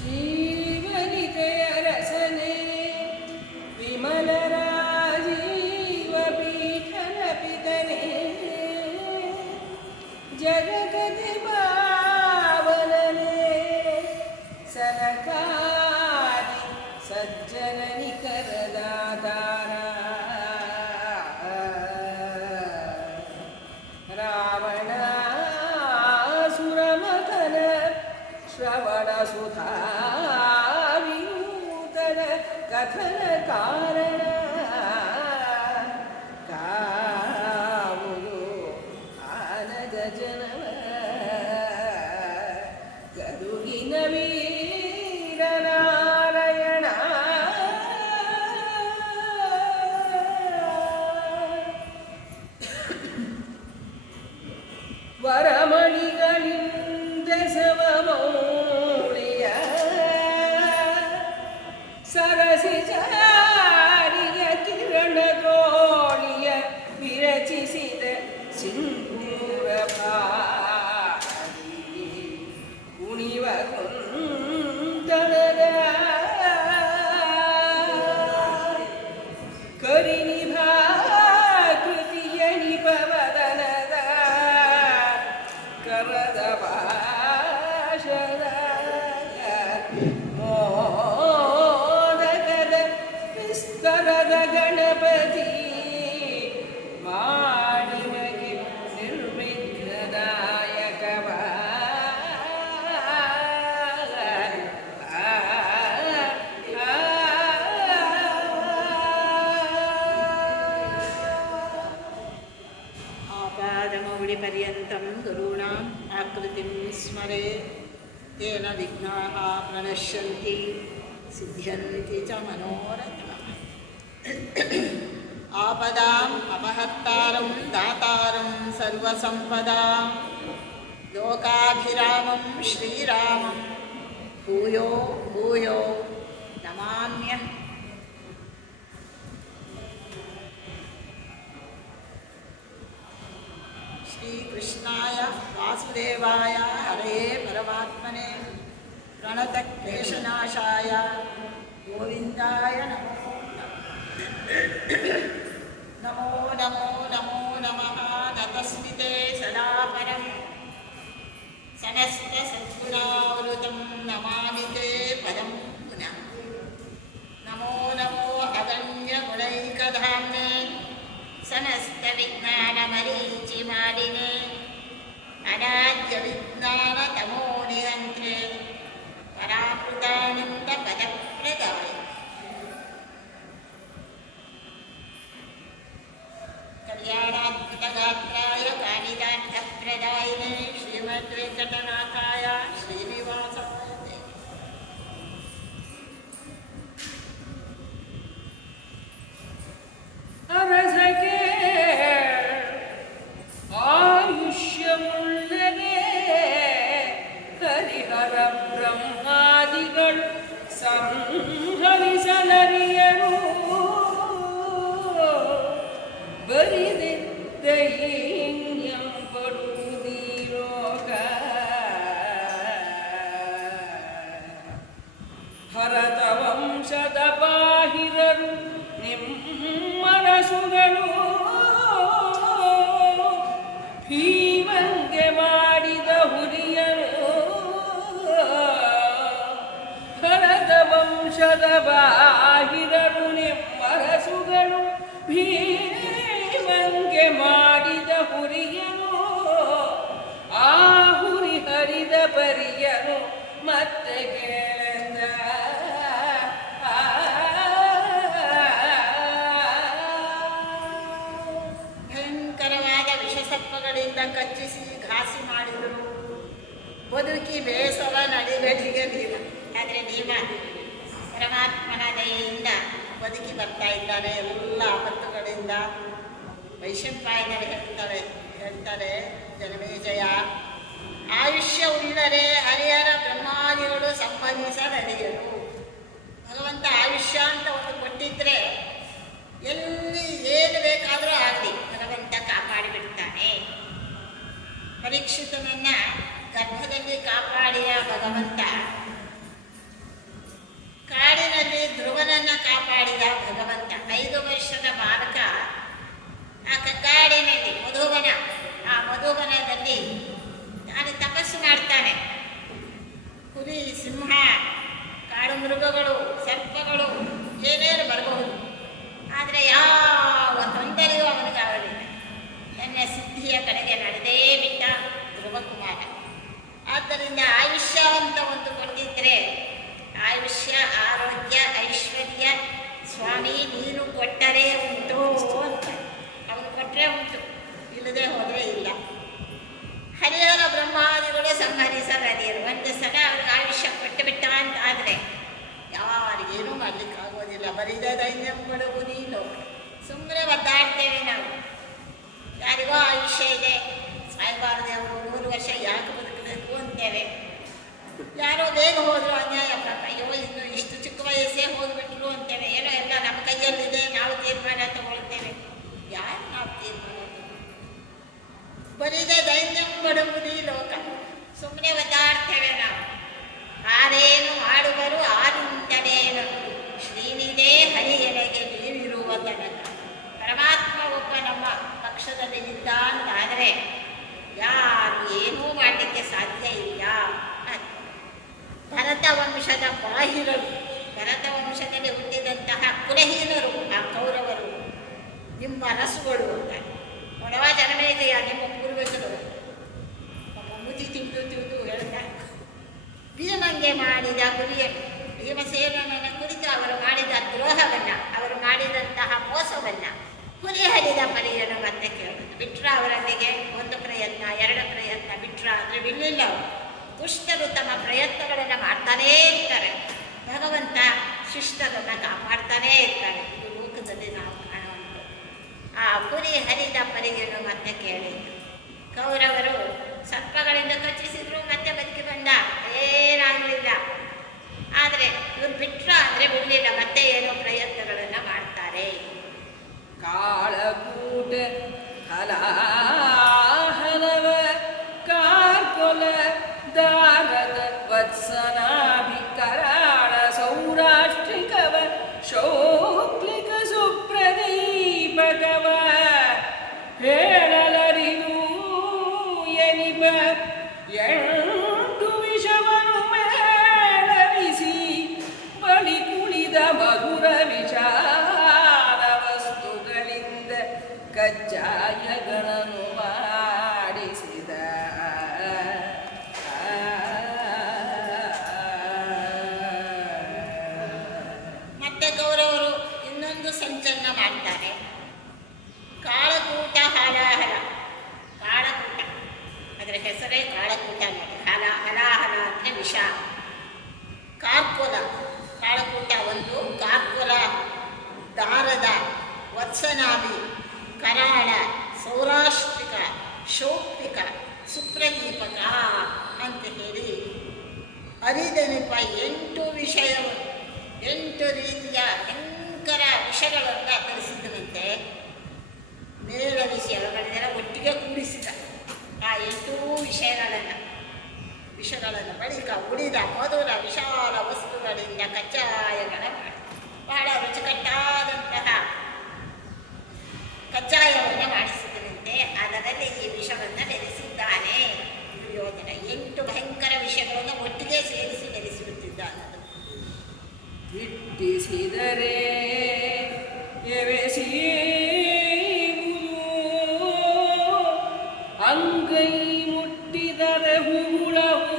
ಶ್ರೀವನಿತೆಯ ರಸನೆ ವಿಮಲರಾಜೀವ ಪೀಠನ ಪಿತನೆ ಜಗಗತಿ ಪಾವನನೆ ಸರಕಾರಿ ಸಜ್ಜನ ನಿಖರದಾತಾರ ರಾವಣಾಸುರಮಥನ ಶ್ರವಣ ಸುಧಾ ವಿನೂತನ ಕಥನ ಕಾರಣ ಕಾವುದು ಆನದ ಜನವ ಗರುಗಿನ ವೀರನಾರಾಯಣ ವರಮಣಿಗಳಿಂದೆಸವ ಮೌಳಿಯ ಸರಸಿಜಾರಿಯ ಕಿರಣದೋಳಿಯ ವಿರಚಿಸಿದ ಸಿಂಧೂರ ಭಾರಿ ಕುಣಿವ ಕುಂತಳದ ಕರಿನಿಭಾಕೃತಿಯ ನಿಪವದನದ ಕರದ ಭಾಷದ ಮೋದಕದ ವಿಸ್ತರದ ಗಣಪತಿ ಮಾಡಿನಗೆ ನಿರ್ವಿಘ್ನದಾಯಕವ आपादमौलिपर्यन्तं गुरूणाम् आकृतिं स्मरे तेन विघ्नाः प्रणश्यन्ति सिद्ध्यन्ति च मनोरथाः आपदाम् अपहर्तारं दातारं सर्वसम्पदां लोकाभिरामं श्रीरामं भूयो भूयो नमाम्यः। श्रीकृष्णाय वासुदेवाय हरे परमात्मने प्रणतक्लेशनाशाय गोविन्दाय नमो नमो नमो नमो नमः नतस्मिते सदा परं समस्तसद्गुणावृतं नमामि ते पदं पुनः। नमो नमो अगण्यगुणैकधाम्ने समस्तविज्ञानमरीचिमालिने अनाद्यविज्ञानतमोनिहन्त्रे परामृतानन्दपदप्रदाय कल्याणाद्भुतगात्राय कालिदार्थप्रदायिने श्रीमद्वेङ्कटनाथाय श्रीनिवासाय ಅರಸಗೆ ಆಯುಷ್ಯವುಳ್ಳಗೆ ಹರಿಹರ ಬ್ರಹ್ಮಾದಿಗಳು ಸಂಹರಿಸಲರಿಯರು ಬರಿದೆ ದೈನ್ಯಂ ಪಡುವುದೀರೋಗ ಭರತ ವಂಶದ ಬಾಹಿರರು ನಿಮ್ಮರಸುಗಳು ಭೀಮಂಗೆ ಮಾಡಿದ ಹುರಿಯರು ಭರತ ವಂಶದ ಬಾಹಿರರು ನಿಮ್ಮರಸುಗಳು ಭೀಮಂಗೆ ಮಾಡಿದ ಹುರಿಯರು ಆ ಹುರಿ ಹರಿದ ಪರಿಯರು ಮತ್ತೆ ಕೇಳೆಂದ ಭಯಂಕರವಾದ ವಿಷಸರ್ಪಗಳಿಂದ ಕಚ್ಚಿಸಿ ಘಾಸಿ ಮಾಡಿದರು. ಬದುಕಿ ಬೇಸವ ನಡಿಗಡಿಗೆ ಭೀಮ. ಆದರೆ ಭೀಮ ಪರಮಾತ್ಮನ ದಯೆಯಿಂದ ಬದುಕಿ ಬರ್ತಾ ಇದ್ದಾನೆ ಎಲ್ಲ ಆಪತ್ತುಗಳಿಂದ. ವೈಶಂಪಾಯನರು ಹೇಳ್ತಾರೆ ಜನಮೇಜಯ, ಆಯುಷ್ಯ ಉಳ್ಳರೆ ಹರಿಹರ ಬ್ರಹ್ಮಾದಿಗಳು ಸಂಬಂಧಿಸಲರಿಯರು. ಭಗವಂತ ಆಯುಷ್ಯ ಅಂತ ಒಂದು ಕೊಟ್ಟಿದ್ರೆ ಎಲ್ಲಿ ಏನು ಬೇಕಾದರೂ ಆಗಲಿ ಭಗವಂತ ಕಾಪಾಡಿಬಿಡ್ತಾನೆ. ಪರೀಕ್ಷಿತನನ್ನ ಗರ್ಭದಲ್ಲಿ ಕಾಪಾಡಿದ ಭಗವಂತ ಮೃಗಗಳು, ಸರ್ಪಗಳು ಏನೇನು ಬರಬಹುದು. ಆದರೆ ಯಾವ ತೊಂದರೆಯೂ ಅವನಿಗಾಗಲಿಲ್ಲ. ನನ್ನ ಸಿದ್ಧಿಯ ಕಡೆಗೆ ನಡೆದೇ ಬಿಟ್ಟ ಧ್ರುವಕುಮಾರ. ಆದ್ದರಿಂದ ಆಯುಷ್ಯ ಅಂತ ಒಂದು ಕೊಟ್ಟಿದ್ದರೆ, ಆಯುಷ್ಯ, ಆರೋಗ್ಯ, ಐಶ್ವರ್ಯ ಸ್ವಾಮಿ ನೀನು ಕೊಟ್ಟರೆ ಉಂಟು ಅಂತ. ಅವನು ಕೊಟ್ಟರೆ ಉಂಟು, ಇಲ್ಲದೆ ಹೋದರೆ ಇಲ್ಲ. ಹರಿಹರ ಬ್ರಹ್ಮಾದಿಗಳು ಸಂಹರಿಸಬಾರದಿರು. ಒಂದು ಸಲ ಅವ್ರಿಗೆ ಆಯುಷ್ಯ ಕೊಟ್ಟು ಬಿಟ್ಟ ಅಂತ ಆದರೆ ಯಾರಿಗೇನೂ ಮಾಡಲಿಕ್ಕಾಗೋದಿಲ್ಲ. ಬರಿದ ದೈನ್ಯಗಳು ನೀನು ಸುಮ್ಮನೆ ಒದ್ದಾಡ್ತೇವೆ ನಾವು. ಯಾರಿಗೋ ಆಯುಷ್ಯ ಇದೆ, ಸಾಯಬಾರದೆ ಅವರು 100 ವರ್ಷ ಯಾಕೆ ಬದುಕಬೇಕು ಅಂತೇವೆ. ಯಾರೋ ಬೇಗ ಹೋದ್ರು ಅನ್ಯಾಯ ಪಾಪ, ಅಯ್ಯೋ ಇನ್ನು ಇಷ್ಟು ಚಿಕ್ಕ ವಯಸ್ಸೇ ಹೋಗ್ಬಿಟ್ರು ಅಂತೇವೆ. ಏನೋ ಎಲ್ಲ ನಮ್ಮ ಕೈಯಲ್ಲಿದೆ, ನಾವು ತೀರ್ಮಾನ ತಗೊಳ್ತೇವೆ. ಯಾರು ನಾವು ತೀರ್ಮಾನ ಬರಿದ ದೈನ್ಯಂ ಬಡಗುದಿ ಲೋಕ, ಸುಮ್ಮನೆ ಒದ್ದಾಡ್ತೇವೆ ನಾವು. ಆರೇನು ಮಾಡುವರು ಆರಿಂದನೇನು ಶ್ರೀನಿದೇ ಹರಿಯನೆಗೆ ನೀವಿರುವ ತನಕ. ಪರಮಾತ್ಮ ಒಬ್ಬ ನಮ್ಮ ಪಕ್ಷದಲ್ಲಿ ಇದ್ದ ಅಂತಾದರೆ ಯಾರು ಏನೂ ಮಾಡಲಿಕ್ಕೆ ಸಾಧ್ಯ ಇಲ್ಲ. ಭರತ ವಂಶದ ಬಾಹಿರರು, ಭರತ ವಂಶದಲ್ಲಿ ಹುಟ್ಟಿದಂತಹ ಕುಲಹೀನರು ಆ ಕೌರವರು ನಿಮ್ಮ ಅರಸುಗಳು ಅಂತ. ಒಡವ ಜನಮೇಜಯ ನಿಮ್ಮ ಪೂರ್ವಜರು ಮುದಿ ತಿಂದು ಹೇಳ್ತಾರೆ. ಭೀಮಂಗೆ ಮಾಡಿದ ಗುರಿಯನ್ನು, ಭೀಮಸೇನನ ಕುರಿತು ಅವರು ಮಾಡಿದ ದ್ರೋಹವನ್ನು, ಅವರು ಮಾಡಿದಂತಹ ಮೋಸವನ್ನು ಹುರಿಹರಿದ ಪರಿಯನ್ನು ಮತ್ತೆ ಕೇಳೋದು. ಬಿಟ್ರ ಅವರೊಂದಿಗೆ 1 ಪ್ರಯತ್ನ 2 ಪ್ರಯತ್ನ ಬಿಟ್ರ ಅಂದರೆ ಬಿಡಲಿಲ್ಲ. ದುಷ್ಟರು ತಮ್ಮ ಪ್ರಯತ್ನಗಳನ್ನು ಮಾಡ್ತಾನೇ ಇರ್ತಾರೆ. ಭಗವಂತ ಶಿಷ್ಟರನ್ನು ಕಾಪಾಡ್ತಾನೇ ಇರ್ತಾರೆ. ಈ ಲೋಕದಲ್ಲಿ ನಾವು ಕಾಣುವಂಥ ಆ ಪುರಿ ಹರಿದ ಪರಿಯನ್ನು ಮತ್ತೆ ಕೇಳಿದ್ರು. ಕೌರವರು ಸರ್ಪಗಳಿಂದ ಕಚ್ಚಿಸಿದ್ರು, ಮತ್ತೆ ಬದುಕಿ ಬಂದ, ಏನಾಗಲಿಲ್ಲ. ಆದರೆ ಇವ್ರು ಬಿಟ್ರ ಅಂದರೆ ಬಿಡಲಿಲ್ಲ, ಮತ್ತೆ ಏನೋ ಪ್ರಯತ್ನಗಳನ್ನು ಮಾಡ್ತಾರೆ. ಕಾಳಕೂಟ ಹಲಾಹಲವ ಕಾರ್ಕೊಲ ದಾರದ ವತ್ಸನಾಭಿಕರಾಳ ಸೌರಾಷ್ಟ್ರಿಕವ ಶೌಕ್ಲಿಕ ಸುಪ್ರದೀಪಕವ ಹೇಳಲರಿದು ಎನಿಪ 8 ವಿಷವನು ಮೇಳವಿಸಿ ಬಳಿ ಕುಳಿದ ಮಧುರ ವಿಚಾರ ವಸ್ತುಗಳಿಂದ ಕಜ್ಜಾಯಗಳನ್ನು ಮಾಡಿಸಿದ. ಮತ್ತೆ ಕೌರವರು ಇನ್ನೊಂದು ಸಂಚಲನ ಮಾಡ್ತಾರೆ. ಕಾಳಕೂಟ ಹಲಾಹಲ. ಕಾಳಕೂಟ ಅದರ ಹೆಸರೇ ಕಾಳಕೂಟ ನೋಡಿ. ಹಲಾಹಲ ಅಂದರೆ ವಿಷ. ಕಾರ್ಕೋಲ, ಕಾಳಕೂಟ ಒಂದು. ಕಾರ್ಕೋಲ ದಾರದ, ವತ್ಸನಾಭಿ, ಕರಾಳ, ಸೌರಾಷ್ಟ್ರಿಕ, ಶೌಕ್ಲಿಕ, ಸುಪ್ರದೀಪಕ ಅಂತ ಹೇಳಿ ಅರಿದನಿಪ 8 ವಿಷಯಗಳು, 8 ರೀತಿಯ ಭಯಂಕರ ವಿಷಯಗಳನ್ನು ತರಿಸಿದನಂತೆ. ಮೇಳವಿಸಿ ಅವುಗಳನ್ನೆಲ್ಲ ಒಟ್ಟಿಗೆ ಕೂಡಿಸಿದ. ಆ 8 ವಿಷಯಗಳನ್ನು ಬಳಿಕ ಉಳಿದ ಮಧುರ ವಿಶಾಲ ವಸ್ತುಗಳಿಂದ ಕಜ್ಜಾಯಗಳ ಮಾಡಿ ಬಹಳ ರುಚಿಕಟ್ಟಾದಂತಹ ಕಜ್ಜಾಯವನ್ನು ಮಾಡಿಸಿದನಂತೆ. ಅದರಲ್ಲಿ ಈ ವಿಷವನ್ನು ಬೆರೆಸಿದ್ದಾನೆ ದುರ್ಯೋಧನ. 8 ಭಯಂಕರ ವಿಷಯಗಳನ್ನು ಒಟ್ಟಿಗೆ ಸೇರಿಸಿ ಬೆರೆಸಿಬಿಟ್ಟಿದ್ದಾನೆ. ಇಟ್ಟಿಸಿದರೆ ಅಂಗೈ ಮುಟ್ಟಿದರೆ ಹುಳುವು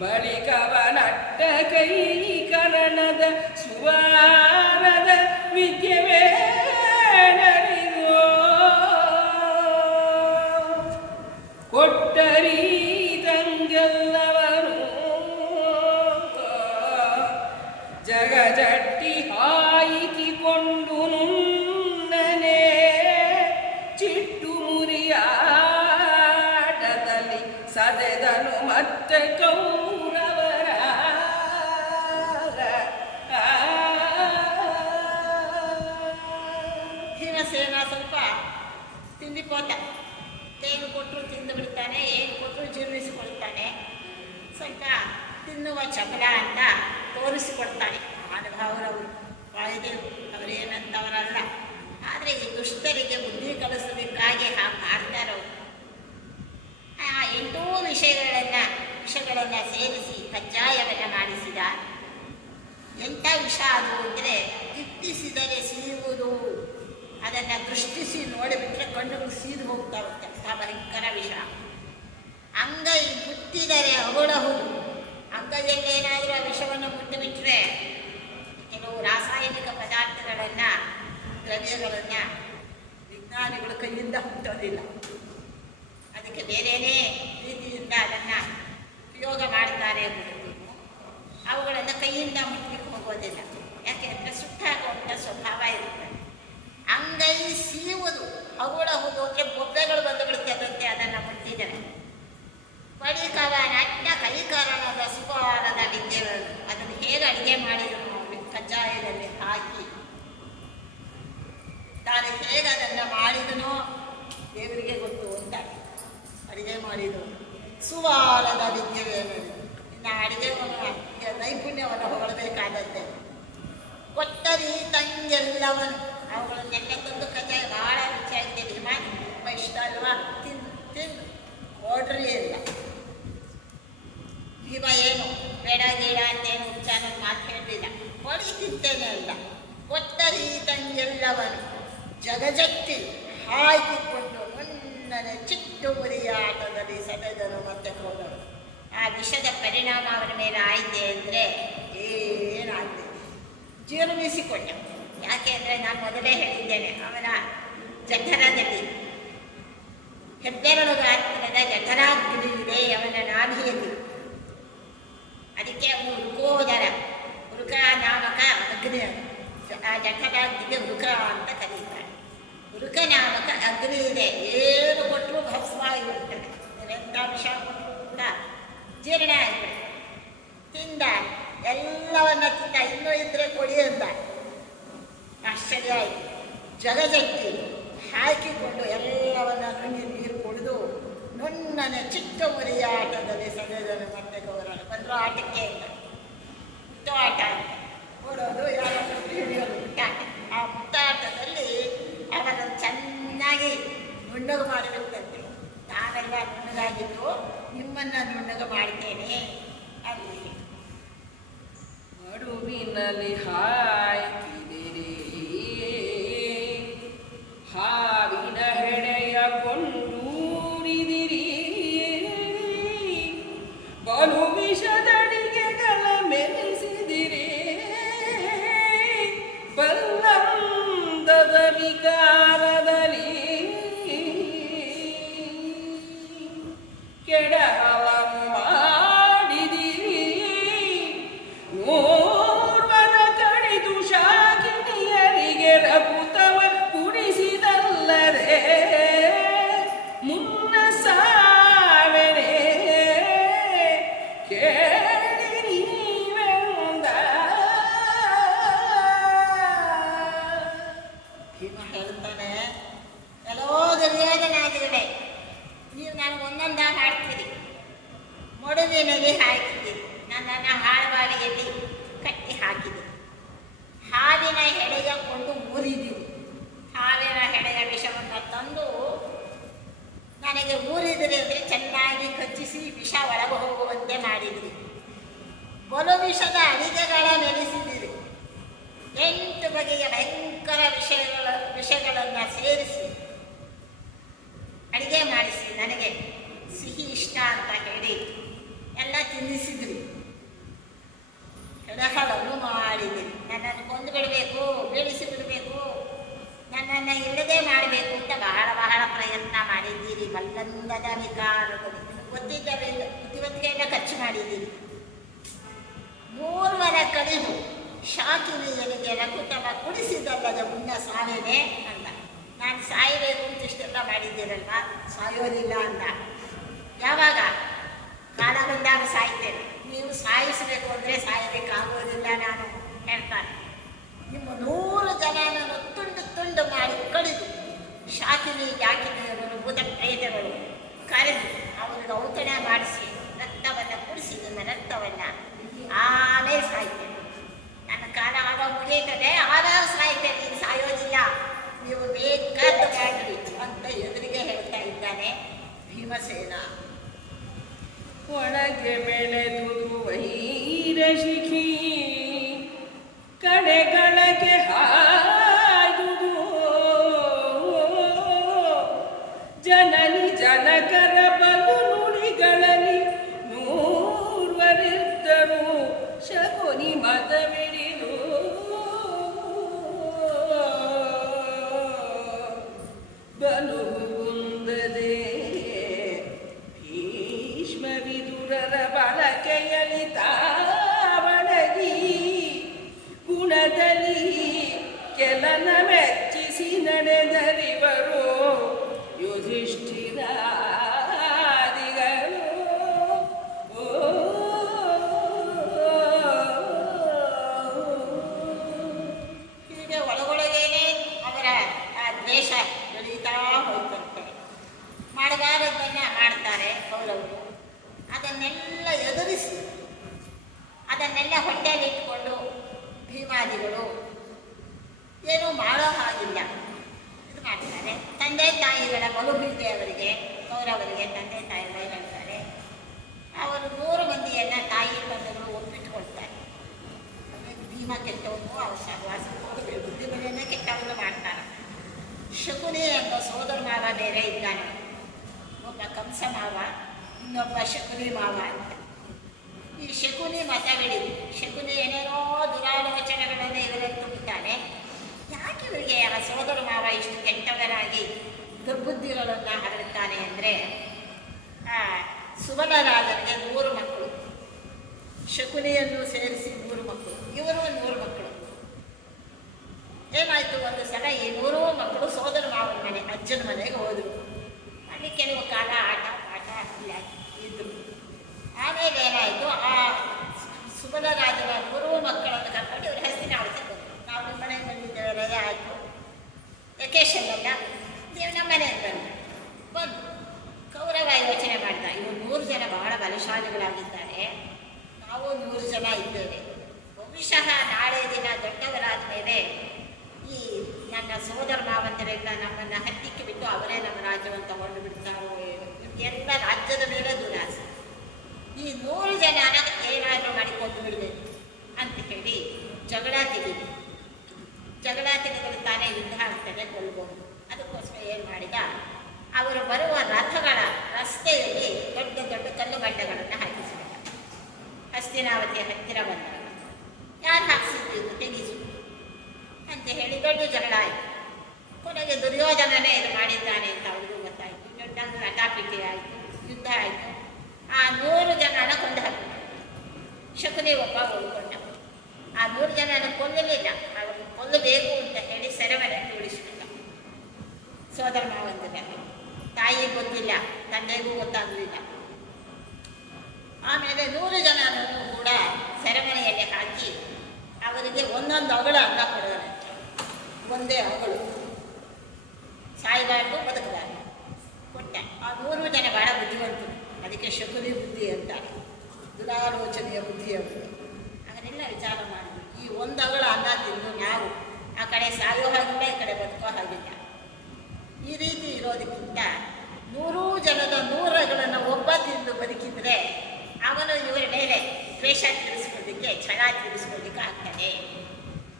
ಬಳಿಕವನಟ್ಟ ಕೈ ಕರಣದ ಸುವಾರದ ವಿದ್ಯವೇ ನರಿದು ಕೊಟ್ಟರೀ ತಂಗೆಲ್ಲವರು ಜಗಜಟ್ಟಿ ಹಾಯಿಕಿಕೊಂಡು ನುಣ್ಣನೆ ಚಿಟ್ಟು ಮುರಿಯಾಟದಲ್ಲಿ ಸದೆದನು ಮತ್ತೆ ಕೌರವರ ಭೀಮಸೇನ ಸ್ವಲ್ಪ ತಿಂದಿಕೋತ. ಏನು ಕೊಟ್ಟರು ತಿಂದು ಬಿಡ್ತಾನೆ, ಏನು ಕೊಟ್ಟರು ಜೀರ್ಣಿಸಿಕೊಳ್ತಾನೆ. ಸ್ವಲ್ಪ ತಿನ್ನುವ ಚಪಲ ಅಂತ ತೋರಿಸಿಕೊಡ್ತಾನೆ. ಮಹಾನುಭಾವರವರು, ವಾಯುದೇವರು ಅವರೇನಂತವರಲ್ಲ. ಆದರೆ ಈ ದುಷ್ಟರಿಗೆ ಬುದ್ಧಿ ಕಲಿಸೋದಕ್ಕಾಗಿ ಹಾಗೆ ಮಾಡ್ತಾರೋ. ಆ 8 ವಿಷಯಗಳನ್ನು ವಿಷಗಳನ್ನು ಸೇರಿಸಿ ಕಜ್ಜಾಯವನ್ನು ಮಾಡಿಸಿದ. ಎಂಥ ವಿಷ ಅದು ಅಂದರೆ ಕಿಟ್ಟಿಸಿದರೆ ಸೀಯುವುದು. ಅದನ್ನು ದೃಷ್ಟಿಸಿ ನೋಡಿಬಿಟ್ರೆ ಕಣ್ಣು ಸೀದು ಹೋಗ್ತಾ ಹೋಗುತ್ತೆ, ಅಂಥ ಭಯಂಕರ ವಿಷ. ಅಂಗೈ ಮುಟ್ಟಿದರೆ ಅಗುಳಹುದು. ಅಂಗೈಯಲ್ಲೇನಾದರೂ ಆ ವಿಷವನ್ನು ಮುಟ್ಟಿಬಿಟ್ರೆ ಕೆಲವು ರಾಸಾಯನಿಕ ಪದಾರ್ಥಗಳನ್ನು, ದ್ರವ್ಯಗಳನ್ನು ವಿಜ್ಞಾನಿಗಳು ಕೈಯಿಂದ ಮುಟ್ಟೋದಿಲ್ಲ. ಅದಕ್ಕೆ ಬೇರೆಯೇ ರೀತಿಯಿಂದ ಅದನ್ನು ಪ್ರಯೋಗ ಮಾಡ್ತಾರೆ ಹೊರತು ಅವುಗಳನ್ನು ಕೈಯಿಂದ ಮುಟ್ಟಲಿಕ್ಕೆ ಹೋಗೋದಿಲ್ಲ. ಯಾಕೆಂದರೆ ಸುಟ್ಟಾಗುವಂಥ ಸ್ವಭಾವ ಇರುತ್ತೆ. ಅಂಗೈ ಸೀಯುವುದು, ಅಗುಳಹುದು ಅಂದರೆ ಬೊಬ್ಬೆಗಳು ಬಂದು ಬಿಡುತ್ತದಂತೆ ಅದನ್ನು ಮುಟ್ಟಿದರೆ. ಬಳಿಕವನ ಅಡ್ಡ ಕೈಕಾರಣದ ಸುಖವಾರದ ವಿದ್ಯೆಗಳು. ಅದನ್ನು ಹೇಗೆ ಅಡುಗೆ ಮಾಡಿದರು ಕಜ್ಜಾಯದಲ್ಲಿ ಹಾಕಿ ತಾನು ಹೇಗೆ ಅದನ್ನು ಮಾಡಿದನೋ ದೇವರಿಗೆ ಗೊತ್ತು ಅಂತ ಅಡುಗೆ ಮಾಡಿದರು. ಸುವಾರದ ವಿದ್ಯೆವೇನು. ಇನ್ನು ಅಡುಗೆ ನೈಪುಣ್ಯವನ್ನು ಹೊಗಳಬೇಕಾದದ್ದೇ. ಕೊಟ್ಟರಿ ತಂಗೆಲ್ಲವನು. ಅವುಗಳನ್ನೆಲ್ಲ ತಂದು ಕಜ್ಜಾಯ ಭಾಳ ರುಚಿಯಾಗಿದೆ. ವಿಮಾನ ತುಂಬ ಇಷ್ಟ ಅಲ್ವಾ, ತಿಂದು ಓಡ್ರಿ ಇಲ್ಲ. ಭೀಮ ಏನು ಬೇಡ ಗೀಡ ಅಂತೇನು ಉಚ್ಚಾರ ಮಾತು ಹೇಳಲಿಲ್ಲ. ಹೊಡಿ ತಿಂತೇನೆ ಅಲ್ಲ. ಕೊಟ್ಟರಿ ತಂಗೆಲ್ಲವನು ಜಗಜಟ್ಟಿ ಹಾಕಿಕೊಂಡು ಮುನ್ನನೆ ಚಿಟ್ಟು ಮುರಿಯ ಆಟದಲ್ಲಿ ಸೆಳೆದನು ಮತ್ತೆ ಹೋದನು. ಆ ವಿಷದ ಪರಿಣಾಮ ಅವನ ಮೇಲೆ ಆಯಿತೆ ಅಂದರೆ ಏನಾಗಲಿ, ಜೀರ್ಣಿಸಿಕೊಂಡ. ಯಾಕೆ ಅಂದರೆ ನಾನು ಮೊದಲೇ ಹೇಳಿದ್ದೇನೆ, ಅವನ ಜಠರದಲ್ಲಿ ಹೆಬ್ಬೆರಳು ಗಾತ್ರದ ಜಠರಾಗ್ನಿ ಇದೆ ಅವನ ನಾಭಿಯಲ್ಲಿ. ಅದಕ್ಕೆ ಅವನು ವೃಕೋದರ, ವೃಕ ನಾಮಕ ಅಗ್ನಿ. ಆ ಜಠರಾಗ್ನಿಗೆ ವೃಕ ಅಂತ ಕರೀತಾರೆ. ವೃಕ ನಾಮಕ ಅಗ್ನಿ ಇದೆ. ಏನು ಕೊಟ್ಟರು ಭಸ್ಮ ಆಗಿಬಿಡ್ತದೆ. ಎಂಥ ವಿಷ ಕೊಟ್ಟರು ಕೂಡ ಜೀರ್ಣ ಆಗಿಬಿಡ್ತದೆ. ತಿಂದ ಎಲ್ಲವನ್ನ ತಿಂದ. ಇನ್ನೂ ಇದ್ರೆ ಕೊಡಿ ಅಂತ. ಆಶ್ಚರ್ಯ ಆಯಿತು. ಜಗಜಟ್ಟಿ ಹಾಕಿಕೊಂಡು ಎಲ್ಲವನ್ನ ನುಣ್ಣಿ ನೀರು ಕುಡಿದು ನುಣ್ಣನೆ ಚಿಕ್ಕ ಮುರಿಯ ಆಟದಲ್ಲಿ ಸೆಳೆದನು ಮತ್ತೆ ಗೌರವ. ಬಂದರು ಆಟಕ್ಕೆ ಅಂತ, ಮುಟ್ಟಾಟ ಅಂತ ಓಡೋದು, ಯಾರಾದರೂ ಹಿಡಿಯೋದು ಮುಟ್ಟಾಟ. ಆ ಮುಟ್ಟಾಟದಲ್ಲಿ ಅವರನ್ನು ಚೆನ್ನಾಗಿ ನುಣ್ಣಗೆ ಮಾಡಿಬಿಡ್ತಂತೆ. ನಾವೆಲ್ಲ ನುಣ್ಣಗಾಗಿದ್ದು ನಿಮ್ಮನ್ನು ನುಣ್ಣಗೆ ಮಾಡ್ತೇನೆ ಅಲ್ಲಿ. ಮಡುವಿನಲ್ಲಿ ಹಾಯ್ತಿದಿರಿ ಹಾವಿನ ಹೆಡೆಯ ಕೊಂಡೂರಿದಿರಿ. ಬಲು ವಿಷದಡಿಗೆಗಳ ಮೆಲಿಸಿದಿರಿ. ಬಲ್ಲಂದದ ವಿಕಾರದಲ್ಲಿ ಕೆಡಹಲವು ಮಾಡಿದಿರಿ. ಓರ್ವನ ಕಡಿದು ಶಾಕಿನಿಯರಿಗೆ ರಪುತವ ಕುಡಿಸಿದಲ್ಲದೆ ಮುನ್ನ ಸಾವೆನೆ ಕೇಳಿ ನೀವೆಂದ. ಭೀಮ ಹೇಳ್ತಾನೆ, ಎಲ್ಲೋ ದುರ್ಯೋಧನಾದಿಗಳೇ, ನೀವು ನನಗೆ ಒಂದೊಂದ ಹಾಡ್ತೀರಿ. ಮೊಡವಿನಲ್ಲಿ ಹಾಕಿದ್ದೀರಿ, ನನ್ನನ್ನು ಹಾಳುಬಾವಿಯಲ್ಲಿ ಕಟ್ಟಿ ಹಾಕಿದ್ದೀರಿ. ಹಾವಿನ ಹೆಡೆಯ ಕೊಂಡು ಊರಿದ್ದೀರಿ. ಹಾವಿನ ಹೆಡೆಯ ವಿಷವನ್ನು ತಂದು ನನಗೆ ಊರಿದಿರಿ ಅಂದರೆ ಚೆನ್ನಾಗಿ ಕಚ್ಚಿಸಿ ವಿಷ ಒಳಗೆ ಹೋಗುವಂತೆ ಮಾಡಿದಿರಿ. ಬಲು ವಿಷದ ಅಡಿಗೆಗಳ ನೆಲೆಸಿದಿರಿ. 8 ಬಗೆಯ ಭಯಂಕರ ವಿಷಗಳನ್ನು ಸೇರಿಸಿ ಅಡುಗೆ ಮಾಡಿಸಿ ನನಗೆ ಸಿಹಿ ಇಷ್ಟ ಅಂತ ಹೇಳಿ ಎಲ್ಲ ತಿನ್ನಿಸಿದ್ರಿ. ಕೆಡಹಳನ್ನು ಮಾಡಿದಿರಿ. ನನ್ನನ್ನು ಕೊಂದು ಬಿಡಬೇಕು, ಬೀಳಿಸಿ ಬಿಡಬೇಕು, ನನ್ನನ್ನು ಇಲ್ಲದೆ ಮಾಡಬೇಕು ಅಂತ ಬಹಳ ಪ್ರಯತ್ನ ಮಾಡಿದ್ದೀರಿ. ಬಲ್ಲಂದದ ವಿಕಾರದಲ್ಲಿ ಗೊತ್ತಿದ್ದವೆಲ್ಲ ಬುದ್ಧಿವಂತಿಕೆಯಿಂದ ಖರ್ಚು ಮಾಡಿದ್ದೀರಿ. 3 ವರ ಕಡಿದು ಶಾಕಿನಿಯರಿಗೆ ರಕುಟವ ಕುಡಿಸಿದಲ್ಲದ ಮುನ್ನ ಸಾವೇನೆ ಅಂತ. ನಾನು ಸಾಯಬೇಕು ಅಂತ ಇಷ್ಟೆಲ್ಲ ಮಾಡಿದ್ದೀರಲ್ವ, ಸಾಯೋದಿಲ್ಲ ಅಂತ. ಯಾವಾಗ ಕಾಲ ಬಂದಾಗ ಸಾಯ್ತೇನೆ, ನೀವು ಸಾಯಿಸಬೇಕು ಅಂದರೆ ಸಾಯಬೇಕಾಗೋದಿಲ್ಲ ನಾನು ಹೇಳ್ತಾನೆ. ನಿಮ್ಮ 100 ಜನನನ್ನು ತುಂಡು ಮಾಡಿ ಕಡಿದು ಶಾಕಿನಿ ಯಾಕಿನಿಯವರು ಭೂತ ಪ್ರೇತಗಳು ಕರೆದು ಅವರಿಗೆ ಔತಣ ಮಾಡಿಸಿ ರಕ್ತವನ್ನು ಕುಡಿಸಿ ನಿಮ್ಮ ರಕ್ತವನ್ನು ಆಮೇಲೆ ಸಾಯ್ತೇನೆ. ನನ್ನ ಕಾಲ ಆವಾಗ ಮುಗಿಯುತ್ತದೆ, ಆವಾಗ ಸಾಯ್ತೇನೆ, ನೀವು ಸಾಯೋದಿಲ್ಲ, ನೀವು ಬೇಕಾದ ಮಾಡಿ ಅಂತ ಎದುರಿಗೆ ಹೇಳ್ತಾ ಇದ್ದಾನೆ ಭೀಮಸೇನ. ಒಳಗೆ ಬೆಳೆದುದು ವೈರಶಿಖಿ ಕಡೆಗಳಗೆ ಹಾಯ್ದುದು ಜನನಿ ಜನಕರ ಬಲು ನುಡಿಗಳಲ್ಲಿ ನೂರ್ವರಿದ್ದರು ಶಕುನಿ ಮತವಿಡಿದು ಬಲು ಕುಂದದೆ ಭೀಷ್ಮ ವಿದುರರ ಬಳಕೆಯಲ್ಲಿ ತಾವಣಗಿ ಗುಣದಲ್ಲಿ ಕೆಲನ ಮೆಚ್ಚಿಸಿ ನಡೆದರಿವರು ಯುಧಿಷ್ಠಿರಾದಿಗಳು ಹೀಗೆ ಒಳಗೊಳಗೇನೆ ಅವರ ಆ ದ್ವೇಷ ಬೆಳೀತಾ ಹೋಗ್ತಂತೆ. ಮಾಡಬಾರದನ್ನ ಮಾಡ್ತಾರೆ ಕೌರವರು. ಅದನ್ನೆಲ್ಲ ಎದುರಿಸಿ ಅದನ್ನೆಲ್ಲ ಹೊಟ್ಟೆಯಲ್ಲಿಟ್ಟುಕೊಂಡು ಭೀಮಾದಿಗಳು ಏನೂ ಮಾಡೋ ಹಾಗಿಲ್ಲ ಇದು ಮಾಡ್ತಾರೆ. ತಂದೆ ತಾಯಿಗಳ ಬಲುಬೀಳ್ದೆ ಅವರಿಗೆ ಕೌರವರಿಗೆ ತಂದೆ ತಾಯಿಗಳು ಹೇಳ್ತಾರೆ. ಅವರು 100 ಮಂದಿಯನ್ನು ತಾಯಿ ತಂದೆಗಳು ಒಪ್ಪಿಟ್ಟುಕೊಳ್ತಾರೆ. ಭೀಮ ಕೆಟ್ಟವನು, ಅವ್ರ ಸಹವಾಸ ಹೋಗಬೇಕು, ಬುದ್ಧಿಮನೆಯನ್ನೇ ಕೆಟ್ಟವನು ಮಾಡ್ತಾರೆ. ಶಕುನಿ ಎಂಬ ಸೋದರ ಮಾವ ಬೇರೆ ಇದ್ದಾನೆ. ಒಬ್ಬ ಕಂಸ ಮಾವ, ಇನ್ನೊಬ್ಬ ಶಕುನಿ ಮಾವ ಅಂತ. ಈ ಶಕುನಿ ಮತವಿಡಿ, ಶಕುನಿ ಏನೇನೋ ದುರಾಲೋಚನೆಗಳನ್ನು ಇವರಲ್ಲಿ ತುಂಬಿದ್ದಾನೆ. ಯಾಕೆ ಇವರಿಗೆ ಆ ಸೋದರ ಮಾವ ಇಷ್ಟು ಕೆಟ್ಟವರಾಗಿ ದುರ್ಬುದ್ಧಿಗಳನ್ನು ಹರಡುತ್ತಾನೆ ಅಂದರೆ, ಸುಬಲರಾಜನಿಗೆ 3 ಮಕ್ಕಳು, ಶಕುನಿಯನ್ನು ಸೇರಿಸಿ 3 ಮಕ್ಕಳು, ಇವರು 3 ಮಕ್ಕಳು. ಏನಾಯಿತು, ಒಂದು ಸಲ ಈ 3 ಮಕ್ಕಳು ಸೋದರ ಮಾವನ ಮನೆ ಅಜ್ಜನ ಮನೆಗೆ ಹೋದರು. ಅಲ್ಲಿ ಕೆಲವು ಕಾಲ ಆಟ ಪಾಠ ಇಲ್ಲ ಇದ್ದರು. ಆಮೇಲೆ ಏನಾಯಿತು, ಆ ಸುಬಲರಾಜನ 3 ಮಕ್ಕಳನ್ನು ಕರ್ಕೊಂಡು ಇವರು ಹಸ್ತಿನಾವತಿಗೆ ಬಂದರು. ನಾವು ನಿಮ್ಮ ಮನೆಗೆ ಬಂದಿದ್ದೇವೆ, ಆಯಿತು ವೆಕೇಶನ್ ಎಲ್ಲ, ನೀವು ನಮ್ಮ ಮನೆಗೆ ಬಂದು ಕೌರವ ಯೋಚನೆ ಮಾಡಿದ, ಇವರು 100 ಜನ ಬಹಳ ಬಲಶಾಲಿಗಳಾಗಿದ್ದಾರೆ, ನಾವು 100 ಜನ ಇದ್ದೇವೆ. ಬಹುಶಃ ನಾಳೆ ದಿನ ದೊಡ್ಡವರಾದ ಮೇಲೆ ಈ ನನ್ನ ಸೋದರ ಮಾವಂತರೆಲ್ಲ ನಮ್ಮನ್ನು ಹತ್ತಿಕ್ಕೆ ಬಿಟ್ಟು ಅವರೇ ನಮ್ಮ ರಾಜ್ಯವನ್ನು ತಗೊಂಡು ಬಿಡ್ತಾರೋ ಏನು, ಎಲ್ಲ ರಾಜ್ಯದ ಮೇಲೆ ದುರಾಸೆ. ಈ 100 ಜನನ ಏನಾದರೂ ಮಾಡಿಕೊಂಡು ಬಿಡಬೇಕು ಅಂತ ಹೇಳಿ ಜಗಳ ತೆಗೆದು ತಾನೇ ಯುದ್ಧ ಆಗ್ತದೆ, ಕೊಲ್ಬೋದು. ಅದಕ್ಕೋಸ್ಕರ ಏನು ಮಾಡಿದ, ಅವರು ಬರುವ ರಥಗಳ ರಸ್ತೆಯಲ್ಲಿ ದೊಡ್ಡ ದೊಡ್ಡ ಕಲ್ಲು ಬಂಡೆಗಳನ್ನು ಹಾಕಿಸಿದ. ಹಸ್ತಿನಾವತಿಯ ಹತ್ತಿರ ಬಂದಾಗ ಯಾರು ಹಾಕಿಸಿದ್ರು ತೆಗಿಸು ಅಂತ ಹೇಳಿ ದೊಡ್ಡ ಜಗಳ ಆಯಿತು. ಕೊನೆಗೆ ದುರ್ಯೋಧನನೇ ಇದು ಮಾಡಿದ್ದಾನೆ ಅಂತ ಅವ್ರಿಗೂ ಗೊತ್ತಾಯಿತು. ದೊಡ್ಡ ಹಠಾಪಿಕೆ ಆಯಿತು, ಯುದ್ಧ ಆಯಿತು. ಆ 100 ಜನನ ಕೊಂದು ಹಾಕಿದ. ಶಕುನಿ ಒಬ್ಬ ಉಳ್ಕೊಂಡ. ಆ 100 ಜನನ ಕೊಲ್ಲಲಿಲ್ಲ, ಅವರು ಕೊಲ್ಲಬೇಕು ಅಂತ ಹೇಳಿ ಸೆರೆಮನೆಯಲ್ಲಿ ಉಳಿಸಿಬಿಟ್ಟ. ಸೋದರ ಮಾವಂದಿರಲ್ಲ, ತಾಯಿಗೆ ಗೊತ್ತಿಲ್ಲ, ತಂದೆಗೂ ಗೊತ್ತಾಗಲಿಲ್ಲ. ಆಮೇಲೆ 100 ಜನನೂ ಕೂಡ ಸೆರೆಮನೆಯಲ್ಲಿ ಹಾಕಿ ಅವರಿಗೆ ಒಂದೊಂದು ಅಗಳ ಅನ್ನ ಕೊಡೋದಂತೆ. ಒಂದೇ ಅಗಳು, ಸಾಯಬಾರ್ದು ಬದುಕಬಾರ್ದು ಕೊಟ್ಟ. ಆ 100 ಜನ ಭಾಳ ಬುದ್ಧಿವಂತರು, ಅದಕ್ಕೆ ಶಕುನಿ ಬುದ್ಧಿ ಅಂತಾರೆ, ದುರಾಲೋಚನೆಯ ಬುದ್ಧಿ ಅವರು. ಅದನ್ನೆಲ್ಲ ವಿಚಾರ ಮಾಡಿದ್ರು, ಈ ಒಂದು ಅಗಳ ಅನ್ನ ತಿಂದು ನಾವು ಆ ಕಡೆ ಸಾಯೋ ಹಾಗಿಲ್ಲ, ಈ ಕಡೆ ಬದುಕೋ ಹಾಗಿಲ್ಲ. ಈ ರೀತಿ ಇರೋದಕ್ಕಿಂತ 100 ಜನದ 100 ಅಗಳನ್ನು ಒಬ್ಬ ತಿಂದು ಬದುಕಿದರೆ ಅವನು ಇವರ ಮೇಲೆ ದ್ವೇಷ ತೀರಿಸ್ಕೊಳ್ಳಿಕ್ಕೆ, ಛಲ ತೀರಿಸ್ಕೊಳ್ಳಿಕ್ಕೆ ಆಗ್ತದೆ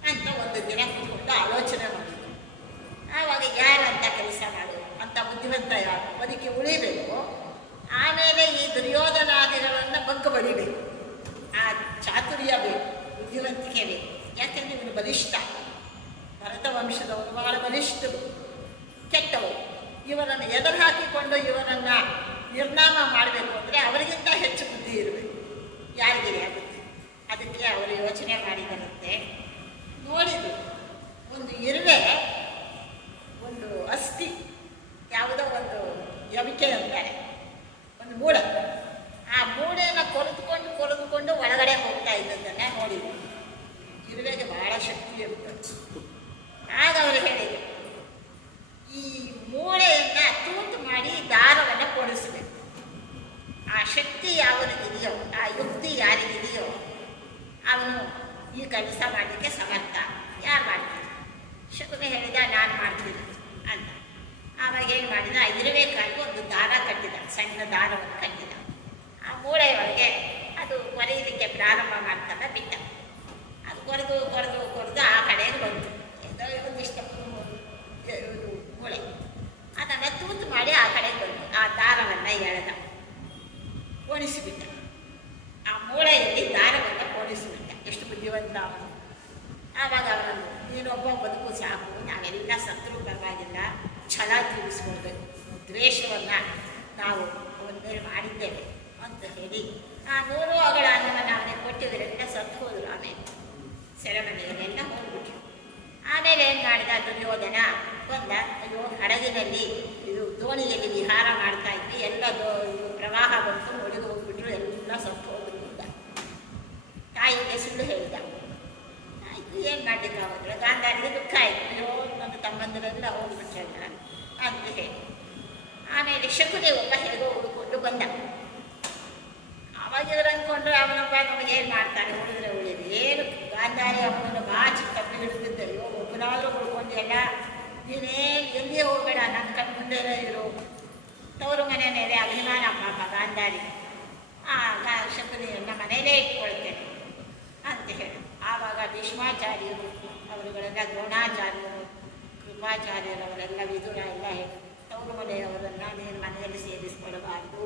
ಅಂತ ಒಂದು ದಿನ ಕೂತ್ಕೊಂಡು ಆಲೋಚನೆ ಮಾಡಿದ್ರು. ಆವಾಗ ಯಾರಂತ ಕೆಲಸ ಮಾಡು ಅಂತ ಬುದ್ಧಿವಂತ ಯಾರು ಬದುಕಿ ಉಳಿಬೇಕು. ಆಮೇಲೆ ಈ ದುರ್ಯೋಧನಾದಿಗಳನ್ನು ಬಗ್ಗು ಬಡಿಬೇಕು. ಆ ಚಾತುರ್ಯ ಬೇಕು, ಬುದ್ಧಿವಂತಿಕೆ ಬೇಕು. ಯಾಕೆಂದರೆ ಇವನು ಬಲಿಷ್ಠ, ಭರತ ವಂಶದವರು ಬಹಳ ಬಲಿಷ್ಠರು, ಕೆಟ್ಟವರು. ಇವರನ್ನು ಎದುರು ಹಾಕಿಕೊಂಡು ಇವರನ್ನು ನಿರ್ನಾಮ ಮಾಡಬೇಕು ಅಂದರೆ ಅವರಿಗಿಂತ ಹೆಚ್ಚು ಬುದ್ಧಿ ಇರಬೇಕು. ಯಾರಿಗಿದೆ ಆ ಬುದ್ಧಿ? ಅದಕ್ಕೆ ಅವರು ಯೋಚನೆ ಮಾಡಿದರಂತೆ. ನೋಡಿದ್ರು, ಒಂದು ಇರುವೆ, ಒಂದು ಅಸ್ಥಿ, ಯಾವುದೋ ಒಂದು ಯಮಿಕೆ ಅಂತಾರೆ, ಒಂದು ಮೂಳೆ, ಆ ಮೂಳೆಯನ್ನು ಕೊರೆದುಕೊಂಡು ಒಳಗಡೆ ಹೋಗ್ತಾ ಇದ್ದದ್ದನ್ನು ನೋಡಿದ್ರು. ಇರುವೆಗೆ ಬಹಳ ಶಕ್ತಿ ಇರ್ತದೆ. ಆಗ ಅವರು ಹೇಳಿದರು, ಈ ಮೂಳೆಯನ್ನು ತೂತು ಮಾಡಿ ದಾರವನ್ನು ಕೊಡಿಸಬೇಕು. ಆ ಶಕ್ತಿ ಯಾವನಿಗಿದೆಯೋ, ಆ ಯುಕ್ತಿ ಯಾರಿಗಿದೆಯೋ ಅವನು ಈ ಕೆಲಸ ಮಾಡಲಿಕ್ಕೆ ಸಮರ್ಥ. ಯಾರು ಮಾಡ್ತಾರೆ? ಶಕುನಿ ಹೇಳಿದ, ನಾನು ಮಾಡ್ತೀನಿ ಅಂತ. ಆವಾಗ ಏನು ಮಾಡಿದ, ಇರುವೆ ಕಾಲಿಗೆ ಒಂದು ದಾರ ಕಟ್ಟಿದ, ಸಣ್ಣ ದಾರವನ್ನು ಕಟ್ಟಿದ. ಆ ಮೂಳೆಯೊಳಗೆ ಅದು ಕೊರೆಯಲಿಕ್ಕೆ ಪ್ರಾರಂಭ ಮಾಡ್ತಾನೆ ಬಿಟ್ಟ. ಅದು ಕೊರೆದು ಆ ಕಡೆಗೆ ಬಂತು. ಒಂದಿಷ್ಟು ಇದು ಮೂಳೆ ಅದನ್ನು ತೂತು ಮಾಡಿ ಆ ಕಡೆಗೆ ಬಂತು. ಆ ದಾರವನ್ನು ಎಳೆದ, ಓಡಿಸಿಬಿಟ್ಟ. ಆ ಮೂಳೆಯಲ್ಲಿ ದಾರವನ್ನು ಓಡಿಸಿಬಿಟ್ಟ. ಎಷ್ಟು ಬುದ್ಧಿವಂತ ಅವನು. ಆವಾಗ ಅವನನ್ನು ನೀನೊಬ್ಬ ಬದುಕು ಸಾಕು, ನಾವೆಲ್ಲ ಸತ್ರು ಪರವಾಗಿಲ್ಲ, ಛಲ ತೀರಿಸ್ಕೊಳ್ಬೇಕು, ದ್ವೇಷವನ್ನು ನಾವು ಒಂದೇ ಮಾಡಿದ್ದೇವೆ ಅಂತ ಹೇಳಿ ಆ 100 ಅಗಳ ಅನ್ನವನ್ನು ಅವನಿಗೆ ಕೊಟ್ಟಿದ್ದರೆಲ್ಲ ಸತ್ತು ಹೋದರು. ಆಮೇಲೆ ಸೆರೆಮನೆಯಲ್ಲೆಲ್ಲ ಹೋಗ್ಬಿಟ್ರು. ಆಮೇಲೆ ಏನು ಮಾಡಿದ ದುರ್ಯೋಧನ ಬಂದ. ಅಯ್ಯೋ, ಹಡಗಿನಲ್ಲಿ ಇದು ದೋಣಿಯಲ್ಲಿ ವಿಹಾರ ಮಾಡ್ತಾ ಇದ್ವಿ, ಎಲ್ಲ ಪ್ರವಾಹ ಬಂತು, ಒಳಗೆ ಹೋಗ್ಬಿಟ್ರು, ಎಲ್ಲ ಸತ್ತು ಹೋದ್ರು ಅಂತ ತಾಯಿಗೆ ಸುಳ್ಳು ಹೇಳಿದ. ಆಯಿತು, ಏನು ಮಾಡಲಿಕ್ಕಾಗೋದಿಲ್ಲ. ಗಾಂಧಾರಿಗೆ ದುಃಖ ಆಯಿತು. ಅಯ್ಯೋ, ನನ್ನ ತಮ್ಮಂದಿರೆಲ್ಲ ಹೋಗ್ಬಿಟ್ರಲ್ಲ ಅಂತ ಹೇಳಿ. ಆಮೇಲೆ ಶಕುನಿ ಒಬ್ಬ ಹೇಗೋ ಹುಡುಕೊಂಡು ಬಂದ. ಅವಾಗ ಇವರು ಅಂದ್ಕೊಂಡ್ರೆ ಅವನೊಬ್ಬ ನಮಗೇನು ಮಾಡ್ತಾನೆ, ಉಳಿದ್ರೆ ಉಳಿದು ಏನು. ಗಾಂಧಾರಿ ಅವನನ್ನು ಬಾಚಿ ತಪ್ಪಿ ಹಿಡಿದಿದ್ದೆ. ಅಯ್ಯೋ, ಒಬ್ಬನಾದರೂ ಹುಡ್ಕೊಂಡಿಯಲ್ಲ, ನೀನೇನು ಎಲ್ಲಿಯೇ ಹೋಗಬೇಡ, ನನ್ನ ಕಣ್ಣು ಮುಂದೆನೇ ಇರು. ತವರು ಮನೆ ಮೇಲೆ ಅಭಿಮಾನ ಪಾಪ ಗಾಂಧಾರಿ. ಶಕುನಿಯನ್ನು ಮನೆಯಲ್ಲೇ ಇಟ್ಕೊಳ್ತೇನೆ ಅಂತ ಹೇಳಿ. ಆವಾಗ ಭೀಷ್ಮಾಚಾರ್ಯರು ಅವರುಗಳೆಲ್ಲ, ದ್ರೋಣಾಚಾರ್ಯರು, ಕೃಪಾಚಾರ್ಯರು ಅವರೆಲ್ಲ, ವಿದುರ ಎಲ್ಲ ಹೇಳಿ, ತವರು ಮನೆಯವರನ್ನು ನೀನು ಮನೆಯಲ್ಲಿ ಸೇರಿಸ್ಕೊಳ್ಬಾರ್ದು.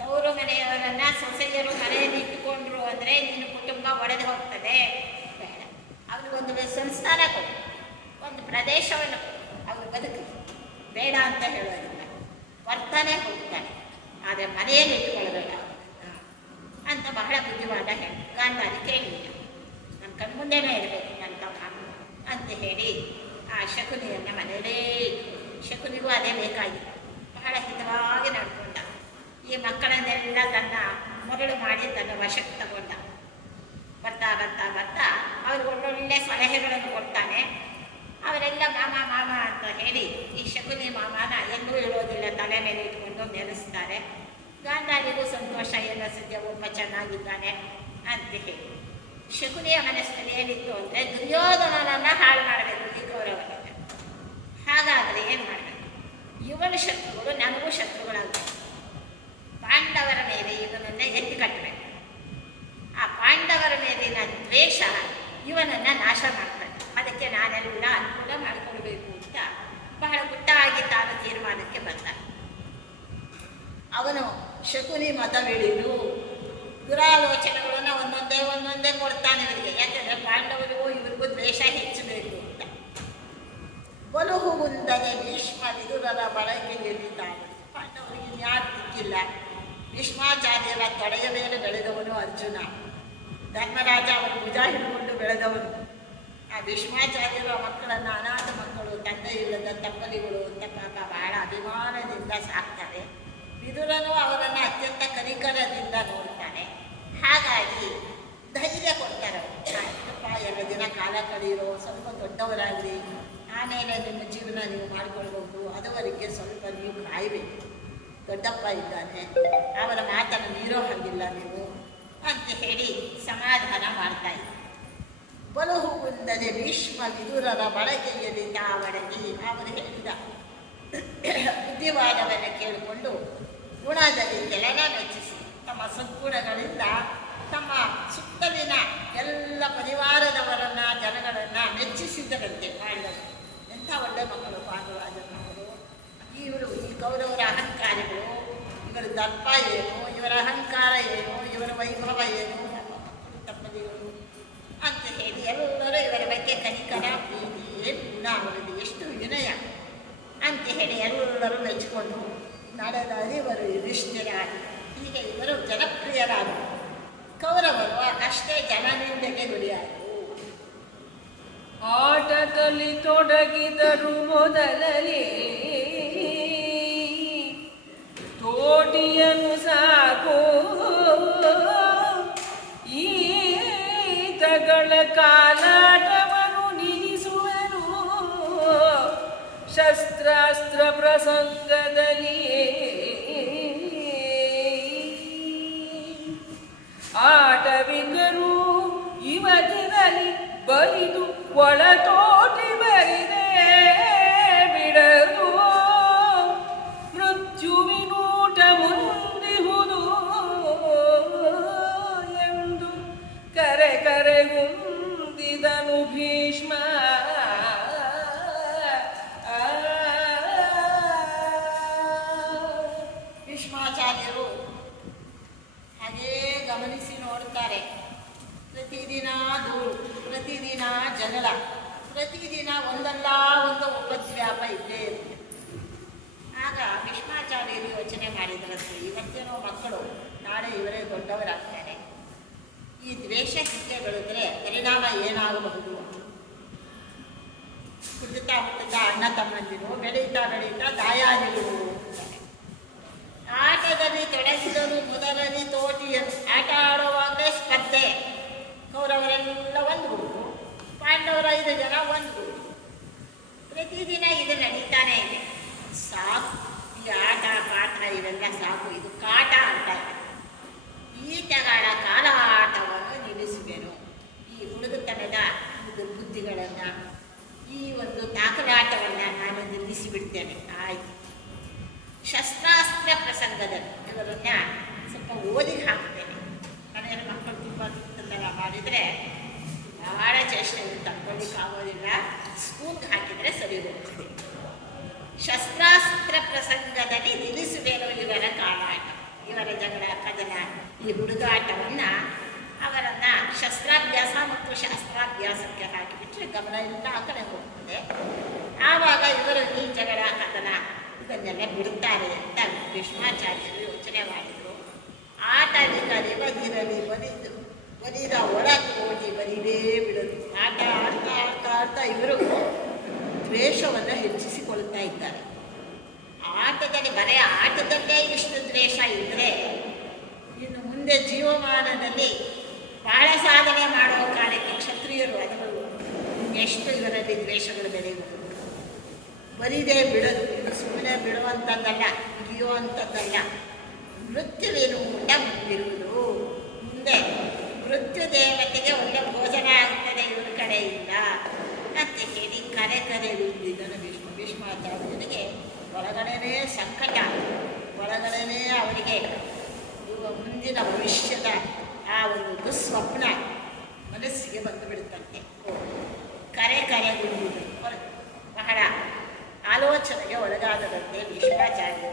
ತವರು ಮನೆಯವರನ್ನು ಸೊಸೆಯರು ಮನೆಯಲ್ಲಿ ಇಟ್ಟುಕೊಂಡ್ರು ಅಂದರೆ ನಿನ್ನ ಕುಟುಂಬ ಒಡೆದು ಹೋಗ್ತದೆ. ಬೇಡ, ಅವ್ರಿಗೊಂದು ಸಂಸ್ಥಾನ ಕೊಡು, ಒಂದು ಪ್ರದೇಶವನ್ನು ಕೊಡು, ಅವರು ಬದುಕಿ ಬೇಡ ಅಂತ ಹೇಳೋದಿಲ್ಲ. ಬರ್ತಾನೆ ಹೋಗ್ತಾನೆ, ಆದರೆ ಮನೆಯಲ್ಲಿ ಇಟ್ಟುಕೊಳ್ಳಬೇಡ ಅಂತ ಬಹಳ ಬುದ್ಧಿವಾದ ಹೇಳಿ. ಗಾಂಧಾರಿ ಕೇಳಲಿಲ್ಲ. ನನ್ನ ಕಣ್ಮುಂದೆನೇ ಇರಬೇಕು ನನ್ನ ತಮ್ಮ ಅಂತ ಹೇಳಿ ಆ ಶಕುನಿಯನ್ನು ಮನೆಯಲ್ಲೇ ಇಟ್ಟು, ಶಕುನಿಗೂ ಅದೇ ಬೇಕಾಗಿತ್ತು. ಬಹಳ ಹಿತವಾಗಿ ನಡ್ಕೊಂಡ. ಈ ಮಕ್ಕಳನ್ನೆಲ್ಲ ತನ್ನ ಮಗಳು ಮಾಡಿ ತನ್ನ ವಶಕ್ಕೆ ತಗೊಂಡ. ಬರ್ತಾ ಬರ್ತಾ ಬರ್ತಾ ಅವ್ರಿಗೆ ಒಳ್ಳೊಳ್ಳೆ ಸಲಹೆಗಳನ್ನು ಕೊಡ್ತಾನೆ. ಅವರೆಲ್ಲ ಮಾಮ ಮಾಮ ಅಂತ ಹೇಳಿ ಈ ಶಕುನಿ ಮಾಮನ ಎಲ್ಲೂ ಇರೋದಿಲ್ಲ, ತಲೆ ಮೇಲೆ ಇಟ್ಕೊಂಡು ನೆನೆಸ್ತಾರೆ. ಗಾಂಧಾರಿಗೂ ಸಂತೋಷ, ಎಲ್ಲ ಸದ್ಯ ಒಬ್ಬ ಚೆನ್ನಾಗಿದ್ದಾನೆ ಅಂತ ಹೇಳಿ. ಶಕುನಿಯ ಮನಸ್ಸಿನಲ್ಲಿ ಏನಿತ್ತು ಅಂದರೆ ದುರ್ಯೋಧನನನ್ನು ಹಾಳು ಮಾಡಬೇಕು ಈ ಗೌರವವನ್ನು. ಹಾಗಾದರೆ ಏನು ಮಾಡಬೇಕು? ಇವನ ಶತ್ರುಗಳು ನನಗೂ ಶತ್ರುಗಳಾಗಬೇಕು. ಪಾಂಡವರ ಮೇಲೆ ಇವನನ್ನು ಎತ್ತಿ ಕಟ್ಟಬೇಕು. ಆ ಪಾಂಡವರ ಮೇಲಿನ ದ್ವೇಷ ಇವನನ್ನು ನಾಶ ಮಾಡ್ತಾನೆ. ಅದಕ್ಕೆ ನಾನೆಲ್ಲ ಅನುಕೂಲ ಮಾಡಿಕೊಡ್ಬೇಕು ಅಂತ ಬಹಳ ಗುಟ್ಟಾಗಿ ತಾನು ತೀರ್ಮಾನಕ್ಕೆ ಬಂದ. ಅವನು ಶಕುನಿ ಮತವಿಳಿದು ದುರಾಲೋಚನೆಗಳನ್ನು ಒಂದೊಂದೇ ಕೊಡ್ತಾನೆ ಇವರಿಗೆ. ಯಾಕೆಂದರೆ ಪಾಂಡವರಿಗೂ ಇವರಿಗೂ ದ್ವೇಷ ಹೆಚ್ಚಬೇಕು ಅಂತ. ಬಲುಹುಗುಂದನೆ ಭೀಷ್ಮ ವಿದುರರ ಬಳಕೆಯಲ್ಲಿದ್ದಾನೆ. ಪಾಂಡವರಿಗೆ ಇನ್ಯಾರು ದಿಕ್ಕಿಲ್ಲ. ಭೀಷ್ಮಾಚಾರ್ಯರ ತೊಡೆಯ ಮೇಲೆ ಬೆಳೆದವನು ಅರ್ಜುನ. ಧರ್ಮರಾಜ ಅವನು ಭುಜ ಹಿಡ್ಕೊಂಡು ಬೆಳೆದವನು. ಆ ಭೀಷ್ಮಾಚಾರ್ಯರ ಮಕ್ಕಳನ್ನು ಅನಾಥ ಮಕ್ಕಳು, ತಂದೆ ಇಲ್ಲದ ತಪ್ಪಲಿಗಳು ಅಂತ ಪಾಪ ಬಹಳ ಅಭಿಮಾನದಿಂದ ಸಾಕ್ತಾರೆ. ವಿದುರನು ಅವರನ್ನು ಅತ್ಯಂತ ಕನಿಕರದಿಂದ ನೋಡ್ತಾನೆ. ಹಾಗಾಗಿ ಧೈರ್ಯ ಕೊಡ್ತಾರೆ. ಆಯ್ತಪ್ಪ, 2 ದಿನ ಕಾಲ ಕಳೆಯಿರೋ, ಸ್ವಲ್ಪ ದೊಡ್ಡವರಾಗಲಿ, ಆಮೇಲೆ ನಿಮ್ಮ ಜೀವನ ನೀವು ಮಾಡಿಕೊಳ್ಬಹುದು, ಅದುವರೆಗೆ ಸ್ವಲ್ಪ ನೀವು ಕಾಯಬೇಕು. ದೊಡ್ಡಪ್ಪ ಇದ್ದಾನೆ, ಅವರ ಮಾತನ್ನು ಮೀರೋ ಹಾಗಿಲ್ಲ ನೀವು ಅಂತ ಹೇಳಿ ಸಮಾಧಾನ ಮಾಡ್ತಾ ಇದ್ದ. ಬಲುಹುಗುಂದನೆ ಭೀಷ್ಮ ವಿದುರರ ಬಳಕೆಯಲ್ಲಿ ತಾವಡಗಿ ಅವರು ಹೇಳಿದ ಬುದ್ಧಿವಾದವನ್ನು ಕೇಳಿಕೊಂಡು ಗುಣದಲ್ಲಿ ಕೆಲನ ಮೆಚ್ಚಿಸಿ ತಮ್ಮ ಸದ್ಗುಣಗಳಿಂದ ತಮ್ಮ ಸುತ್ತಲಿನ ಎಲ್ಲ ಪರಿವಾರದವರನ್ನು, ಜನಗಳನ್ನು ಮೆಚ್ಚಿಸಿದರಂತೆ ಪಾಂಡವರು. ಎಂಥ ಒಳ್ಳೆ ಮಕ್ಕಳು ಪಾಂಡವರಾಜನವರು. ಇವರು ಈ ಕೌರವರ ಅಹಂಕಾರಿಗಳು, ಇವರ ದರ್ಪ ಏನು, ಇವರ ಅಹಂಕಾರ ಏನು, ಇವರ ವೈಭವ ಏನು, ತಪ್ಪದಿಗಳು ಅಂತ ಹೇಳಿ ಎಲ್ಲರೂ ಇವರ ಬಗ್ಗೆ ಕನಿಕರ, ಪ್ರೀತಿ, ಏನು ಗುಣ ಅವರಲ್ಲಿ, ಎಷ್ಟು ವಿನಯ ಅಂತ ಹೇಳಿ ಎಲ್ಲರೂ ಮೆಚ್ಚಿಕೊಂಡು ನಡೆದಾಡಿ ಇವರು ಯುಧಿಷ್ಠಿರಾಗಿ ಹೀಗೆ ಇವರು ಜನಪ್ರಿಯರಾದರು. ಕೌರವರು ಅಷ್ಟೇ ಜನನಿಂದಲೇ ಗುರಿಯಾದರು. ಆಟದಲ್ಲಿ ತೊಡಗಿದರು ಮೊದಲಲ್ಲಿ, ತೋಟಿಯನ್ನು ಸಾಕು ಈತಗಳ ಕಾಲಾಟವನ್ನು ನಿಲ್ಲಿಸುವನು. ಶಸ್ತ್ರಾಸ್ತ್ರ ಪ್ರಸಂಗದಲ್ಲಿ ಆಟವಿಂಗರು ಇವತ್ತಿನಲ್ಲಿ ಬರಿದು ಒಳತೋಟಿ ಬರಿದೆ ಬಿಡದು. ಮೃತ್ಯುವಿನೂಟ ಮುಂದಿಹುದು ಭೀಷ್ಮಾಚಾರ್ಯರು ಹಾಗೇ ಗಮನಿಸಿ ನೋಡ್ತಾರೆ. ಪ್ರತಿದಿನ ದೂರು, ಪ್ರತಿದಿನ ಜಗಳ, ಪ್ರತಿದಿನ ಒಂದಲ್ಲ ಒಂದು ಉಪದ್ವ್ಯಾಪ ಇದ್ದೇ ಇರುತ್ತೆ. ಆಗ ಭೀಷ್ಮಾಚಾರ್ಯರು ಯೋಚನೆ ಮಾಡಿದ್ರಂತೆ, ಇವತ್ತೇನೋ ಮಕ್ಕಳು, ನಾಳೆ ಇವರೇ ದೊಡ್ಡವರಾಗ್ತಾರೆ. ಈ ದ್ವೇಷ ಹೀಗೆ ಬೆಳೆದ್ರೆ ಪರಿಣಾಮ ಏನಾಗಬಹುದು? ಹುಟ್ಟುತ್ತಾ ಅಣ್ಣ ತಮ್ಮಂದಿರು, ಬೆಳೀತಾ ದಾಯಾದಿಗಳು ಅಂತಾರೆ. ಆಟದಲ್ಲಿ ತೊಡಗಿದರು ಮೊದಲನೇ ತೋಟಿಯರು. ಆಟ ಆಡುವಾಗಲೇ ಸ್ಪರ್ಧೆ. ಕೌರವರೆಲ್ಲ ಒಂದು ಗುಂಪು, ಪಾಂಡವರ 5 ಜನ ಒಂದು ಗುಂಪು. ಪ್ರತಿದಿನ ಇದು ನಡೀತಾನೆ ಇದೆ. ಸಾಕು, ಈ ಆಟ ಪಾಠ ಇವೆಲ್ಲ ಸಾಕು, ಇದು ಕಾಟ ಅಂತ ಇದೆ. ಈಟಗಳ ಕಾಲಾಟವನ್ನು ನಿಲ್ಲಿಸುವೆನು. ಈ ಹುಡುಗತನದ ದುರ್ಬುದ್ಧಿಗಳನ್ನು, ಈ ಒಂದು ದಾಖಲಾಟವನ್ನು ನಾನು ನಿಲ್ಲಿಸಿಬಿಡ್ತೇನೆ. ಆಯಿತು. ಶಸ್ತ್ರಾಸ್ತ್ರ ಪ್ರಸಂಗದಲ್ಲಿ ಇವರನ್ನ ಸ್ವಲ್ಪ ಓದಿ ಹಾಕ್ತೇನೆ. ಮನೆಯಲ್ಲಿ ಮಕ್ಕಳು ತುಂಬ ತುತ್ತನ್ನೆಲ್ಲ ಮಾಡಿದರೆ ಬಹಳ ಚೇಷ್ಟೆ ತಗೊಳ್ಳಿಕ್ಕಾಗೋದಿಲ್ಲ. ಸ್ಕೂಲ್ಗೆ ಹಾಕಿದರೆ ಸರಿ ಹೋಗ್ತದೆ. ಶಸ್ತ್ರಾಸ್ತ್ರ ಪ್ರಸಂಗದಲ್ಲಿ ನಿಲ್ಲಿಸುವೇನು ಇವರ ಕಾಲಾಟ, ಇವರ ಜಗಳ ಕದನ, ಈ ಹುಡುಗಾಟವನ್ನು ಅವರನ್ನು ಶಸ್ತ್ರಾಭ್ಯಾಸ ಮತ್ತು ಶಾಸ್ತ್ರಾಭ್ಯಾಸಕ್ಕೆ ಹಾಕಿಬಿಟ್ರೆ ಗಮನ ಎಲ್ಲ ಆ ಕಡೆ ಹೋಗ್ತದೆ. ಆವಾಗ ಇವರು ಈ ಜಗಳ ಕದನ ಇದನ್ನೆಲ್ಲ ಬಿಡುತ್ತಾರೆ ಅಂತ ಭೀಷ್ಮಾಚಾರ್ಯರು ಯೋಚನೆ ಮಾಡಿದರು. ಆಟವಿರಲಿ ಬದಿರಲಿ ಬದಿದ ಒಳಗೆ ಓಟಿ ಬರೀದೇ ಬಿಡೋದು. ಆಟ ಆಡ್ತಾ ಇವರು ದ್ವೇಷವನ್ನು ಹೆಚ್ಚಿಸಿಕೊಳ್ತಾ ಇದ್ದಾರೆ. ಆಟದಲ್ಲಿ ಬರೀ ಆಟದಲ್ಲೇ ಇಷ್ಟು ದ್ವೇಷ ಇದ್ದರೆ ಇನ್ನು ಮುಂದೆ ಜೀವಮಾನದಲ್ಲಿ ಬಹಳ ಸಾಧನೆ ಮಾಡುವ ಕಾಲಕ್ಕೆ ಕ್ಷತ್ರಿಯರು ಅದರಲ್ಲೂ ಎಷ್ಟು ಇವರಲ್ಲಿ ದ್ವೇಷಗಳು ಬೆಳೆಯುವುದು. ಬರೀದೇ ಬಿಡೋದು, ಇದು ಸುಮ್ಮನೆ ಬಿಡುವಂಥದ್ದಲ್ಲ, ಮುಗಿಯುವಂಥದ್ದಲ್ಲ. ಮೃತ್ಯುವೇನು ಮುಂದೆ ಮುಂದಿರುವುದು. ಮುಂದೆ ಮೃತ್ಯು ದೇವತೆಗೆ ಒಳ್ಳೆ ಭೋಜನ ಆಗ್ತದೆ ಇವ್ರ ಕಡೆಯಿಂದ ಅಂತ ಹೇಳಿ ಕರೆದಿದ್ದನು ಭೀಷ್ಮಾಚಾರ್ಯನಿಗೆ. ಒಳಗಡೆನೇ ಸಂಕಟ, ಒಳಗಡೆನೇ ಅವರಿಗೆ ಮುಂದಿನ ಭವಿಷ್ಯದ ಆ ಒಂದು ದುಸ್ವಪ್ನ ಮನಸ್ಸಿಗೆ ಬಂದು ಬಿಡುತ್ತಂತೆ. ಕರೆಗುಂದಿದ್ದು ಬಹಳ ಆಲೋಚನೆಗೆ ಒಳಗಾದದಂತೆ ಭೀಷ್ಮಾಚಾರ್ಯರು.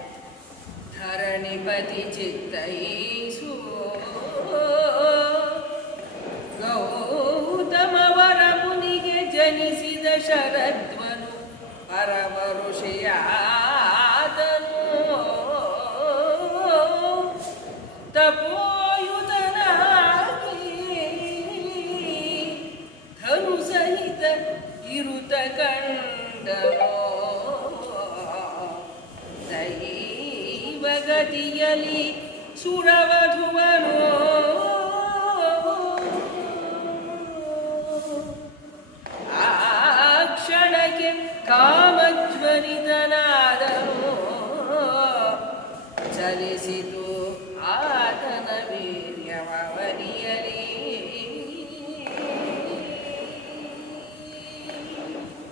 ಧರಣಿಪತಿ ಚಿತ್ತೈಸು ಗೌತಮವರ ಮುನಿಗೆ ಜನಿಸಿದ ಶರದ್ವನು ಪರಮ ಋಷಿಯಾದನು. ತಪೋಯುತನಾಗಿ ಧನು ಸಹಿತ ಇರುತ ಕಂಡನೋ. ದೈವಗತಿಯಲಿ ಸುರವಧುವನು ಆ ಕ್ಷಣಕ್ಕೆ ಕಾಮಜ್ವರಿತನಾದನು. ಚಲಿಸಿತು ಆತನ ವೀರ್ಯವರಿಯಲಿ.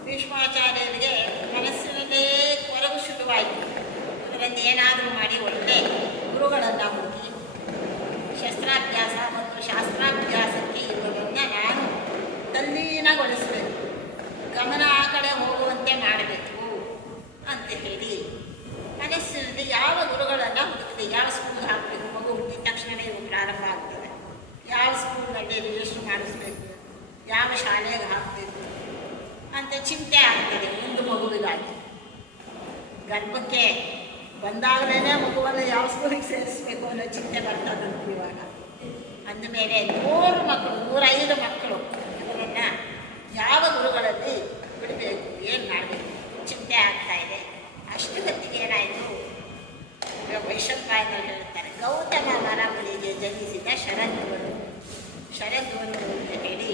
ಭೀಷ್ಮಾಚಾರ್ಯರಿಗೆ ಮನಸ್ಸಿನಲ್ಲೇ ಕೊರಗು ಶುರುವಾಯಿತು. ಅದರಿಂದ ಏನಾದರೂ ಮಾಡಿ ಒಳ್ಳೆ ಗುರುಗಳನ್ನು ಹುಡುಕಿ ಶಸ್ತ್ರಾಭ್ಯಾಸ ಮತ್ತು ಶಾಸ್ತ್ರಾಭ್ಯಾಸಕ್ಕೆ ಇವರನ್ನು ನಾನು ತಲ್ಲೀನಗೊಳಿಸಬೇಕು, ಗಮನ ಆ ಕಡೆ ಹೋಗುವಂತೆ ಮಾಡಬೇಕು ಅಂತ ಹೇಳಿ ಮನಸ್ಸಿನಲ್ಲಿ ಯಾವ ಗುರುಗಳನ್ನು ಹುಡುಕಿದೆ. ಯಾವ ಸ್ಕೂಲ್ಗೆ ಹಾಕಬೇಕು, ಮಗು ಹುಟ್ಟಿದ ತಕ್ಷಣವೇ ಇವು ಪ್ರಾರಂಭ ಆಗ್ತದೆ. ಯಾವ ಸ್ಕೂಲ್ನಲ್ಲಿ ರಿಜಿಸ್ಟರ್ ಮಾಡಿಸ್ಬೇಕು, ಯಾವ ಶಾಲೆಗೆ ಹಾಕಬೇಕು ಅಂತ ಚಿಂತೆ ಆಗ್ತದೆ. ಒಂದು ಮಗುವಿಗಾಗಿ ಗರ್ಭಕ್ಕೆ ಬಂದಾಗಲೇ ಮಗುವನ್ನು ಯಾವ ಸ್ಕೂಲಿಗೆ ಸೇರಿಸಬೇಕು ಅನ್ನೋ ಚಿಂತೆ ಬರ್ತದಂತೆ ಇವಾಗ. ಅಂದಮೇಲೆ 100 ಮಕ್ಕಳು, 105 ಮಕ್ಕಳು, ಅದನ್ನು ಯಾವ ಗುರುಗಳಲ್ಲಿ ಬಿಡಬೇಕು, ಏನು ಮಾಡಬೇಕು ಚಿಂತೆ ಆಗ್ತಾ ಇದೆ. ಅಷ್ಟು ಹೊತ್ತಿಗೆ ಏನಾಯಿತು, ವೈಶಂಪಾಯನವರು ಹೇಳ್ತಾರೆ, ಗೌತಮ ವರಮುನಿಗೆ ಜನಿಸಿದ ಶರದ್ವನು ಅಂತ ಹೇಳಿ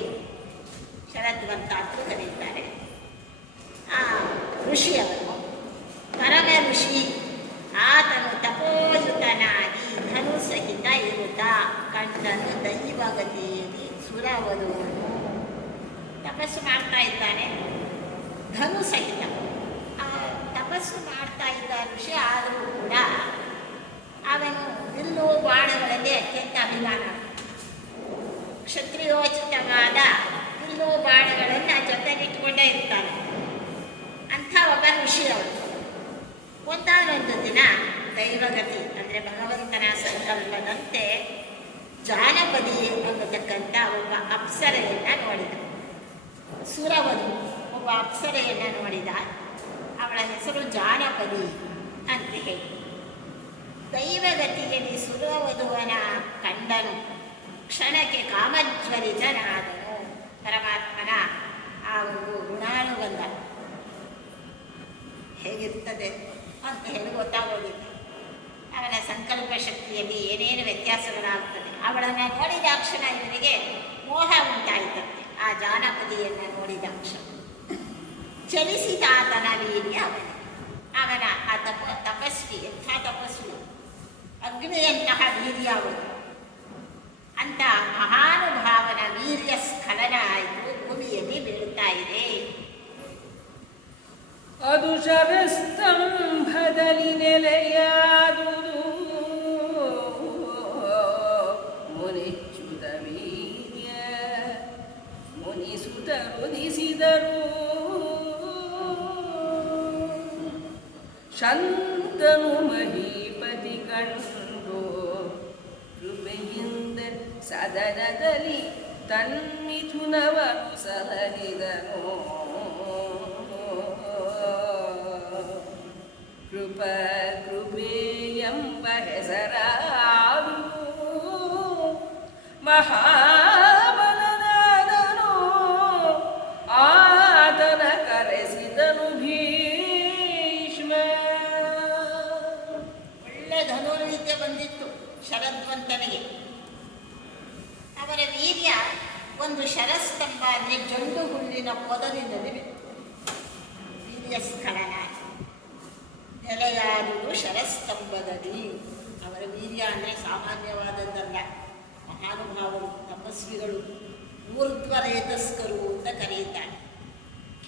ಶರದ್ವಂತ ಅಂತ ಕರೀತಾರೆ. ಆ ಋಷಿಯವರು ಪರಮ ಋಷಿ. ಆತನು ತಪೋಯುತನಾಗಿ ಧನು ಸಹಿತ ಇರುತ್ತ ಕಂಡನು ದೈವಗತಿಯಲ್ಲಿ ಸುರವಧುವನ್ನು. ತಪಸ್ಸು ಮಾಡ್ತಾ ಇದ್ದಾನೆ ಧನು ಸಹಿತ. ತಪಸ್ಸು ಮಾಡ್ತಾ ಇದ್ದ ಋಷಿ ಆದರೂ ಕೂಡ ಅವನು ಬಿಲ್ಲು ಬಾಣಗಳಲ್ಲಿ ಅತ್ಯಂತ ಅಭಿಮಾನ. ಕ್ಷತ್ರಿಯೋಚಿತವಾದ ಬಿಲ್ಲು ಬಾಣಗಳನ್ನು ಜೊತೆಗಿಟ್ಟುಕೊಂಡೇ ಇರ್ತಾನೆ. ಅಂಥ ಒಬ್ಬ ಋಷಿ ಅವರು. ಒಂದಾನೊಂದು ದಿನ ದೈವಗತಿ ಅಂದರೆ ಭಗವಂತನ ಸಂಕಲ್ಪದಂತೆ ಜಾನಪದಿ ಅನ್ನತಕ್ಕಂಥ ಒಬ್ಬ ಅಪ್ಸರೆಯನ್ನು ನೋಡಿದ. ಸುರವಧು ಒಬ್ಬ ಅಪ್ಸರೆಯನ್ನು ನೋಡಿದ. ಅವಳ ಹೆಸರು ಜಾನಪದಿ ಅಂತ ಹೇಳಿ. ದೈವಗತಿಯಲ್ಲಿ ಸುರವಧುವನ ಕಂಡನು, ಕ್ಷಣಕ್ಕೆ ಕಾಮಜ್ವರಿತನಾದನು. ಪರಮಾತ್ಮನ ಆ ಒಂದು ಗುಣಾನುಬಂಧ ಹೇಗಿರ್ತದೆ ಅಂತ ಹೇಳಿ ಗೊತ್ತಾಗೋದಿಲ್ಲ. ಅವನ ಸಂಕಲ್ಪ ಶಕ್ತಿಯಲ್ಲಿ ಏನೇನು ವ್ಯತ್ಯಾಸಗಳಾಗ್ತದೆ. ಅವಳನ್ನು ನೋಡಿದ ಕ್ಷಣ ಇವನಿಗೆ ಮೋಹ ಉಂಟಾಯಿತಂತೆ. ಆ ಜಾನಪದಿಯನ್ನು ನೋಡಿದ ಕ್ಷಣ ಚಲಿಸಿದ ಆತನ ವೀರ್ಯ ಅವನ ಆ ತಪಸ್ವಿ, ಎಂಥ ತಪಸ್ವಿ, ಅಗ್ನಿಯಂತಹ ವೀರ್ಯ ಅವನು. ಅಂತ ಮಹಾನುಭಾವನ ವೀರ್ಯ ಸ್ಖಲನ ಆಯಿತು, ಭೂಮಿಯಲ್ಲಿ ಬೀಳುತ್ತಾ ಇದೆ. ಅದು ಶರಸ್ತಂಭದಲ್ಲಿ ನೆಲೆಯಾದುದು ಮುನಿಚ್ಚುತ ವೀರ್ಯ ಮುನಿಸುತರುದಿಸಿದರು. ಶಂತನು ಮಹೀಪತಿ ಕಂಡು ಕೃಪೆಯಿಂದ ಸದನದಲ್ಲಿ ತನ್ಮಿಥುನವನು ಸಲಹಿದನು. ಕೃಪೆಯೆಂಬ ಹೆಸರಾದು ಮಹಾಬಲನಾದನು. ಆತನ ಕರೆಸಿದನು ಭೀಷ್ಮ. ಒಳ್ಳೆ ಧನುರ್ವಿದ್ಯೆ ಬಂದಿತ್ತು ಶರದ್ವಂತನಿಗೆ. ಅವರ ವೀರ್ಯ ಒಂದು ಶರಸ್ತಂಭ ಅಂದರೆ ಜಂಡು ಹುಲ್ಲಿನ ಪೊದರಿನಲ್ಲಿ ಬಿತ್ತು. ವೀರ್ಯ ಸ್ಖಲನ ನೆಲೆಯಾದುದು ಶರಸ್ತಂಭದಲ್ಲಿ. ಅವರ ವೀರ್ಯ ಅಂದರೆ ಸಾಮಾನ್ಯವಾದದ್ದಲ್ಲ. ಮಹಾನುಭಾವರು, ತಪಸ್ವಿಗಳು, ಊರ್ಧ್ವರೇತಸ್ಕರು ಅಂತ ಕರೆಯುತ್ತಾರೆ.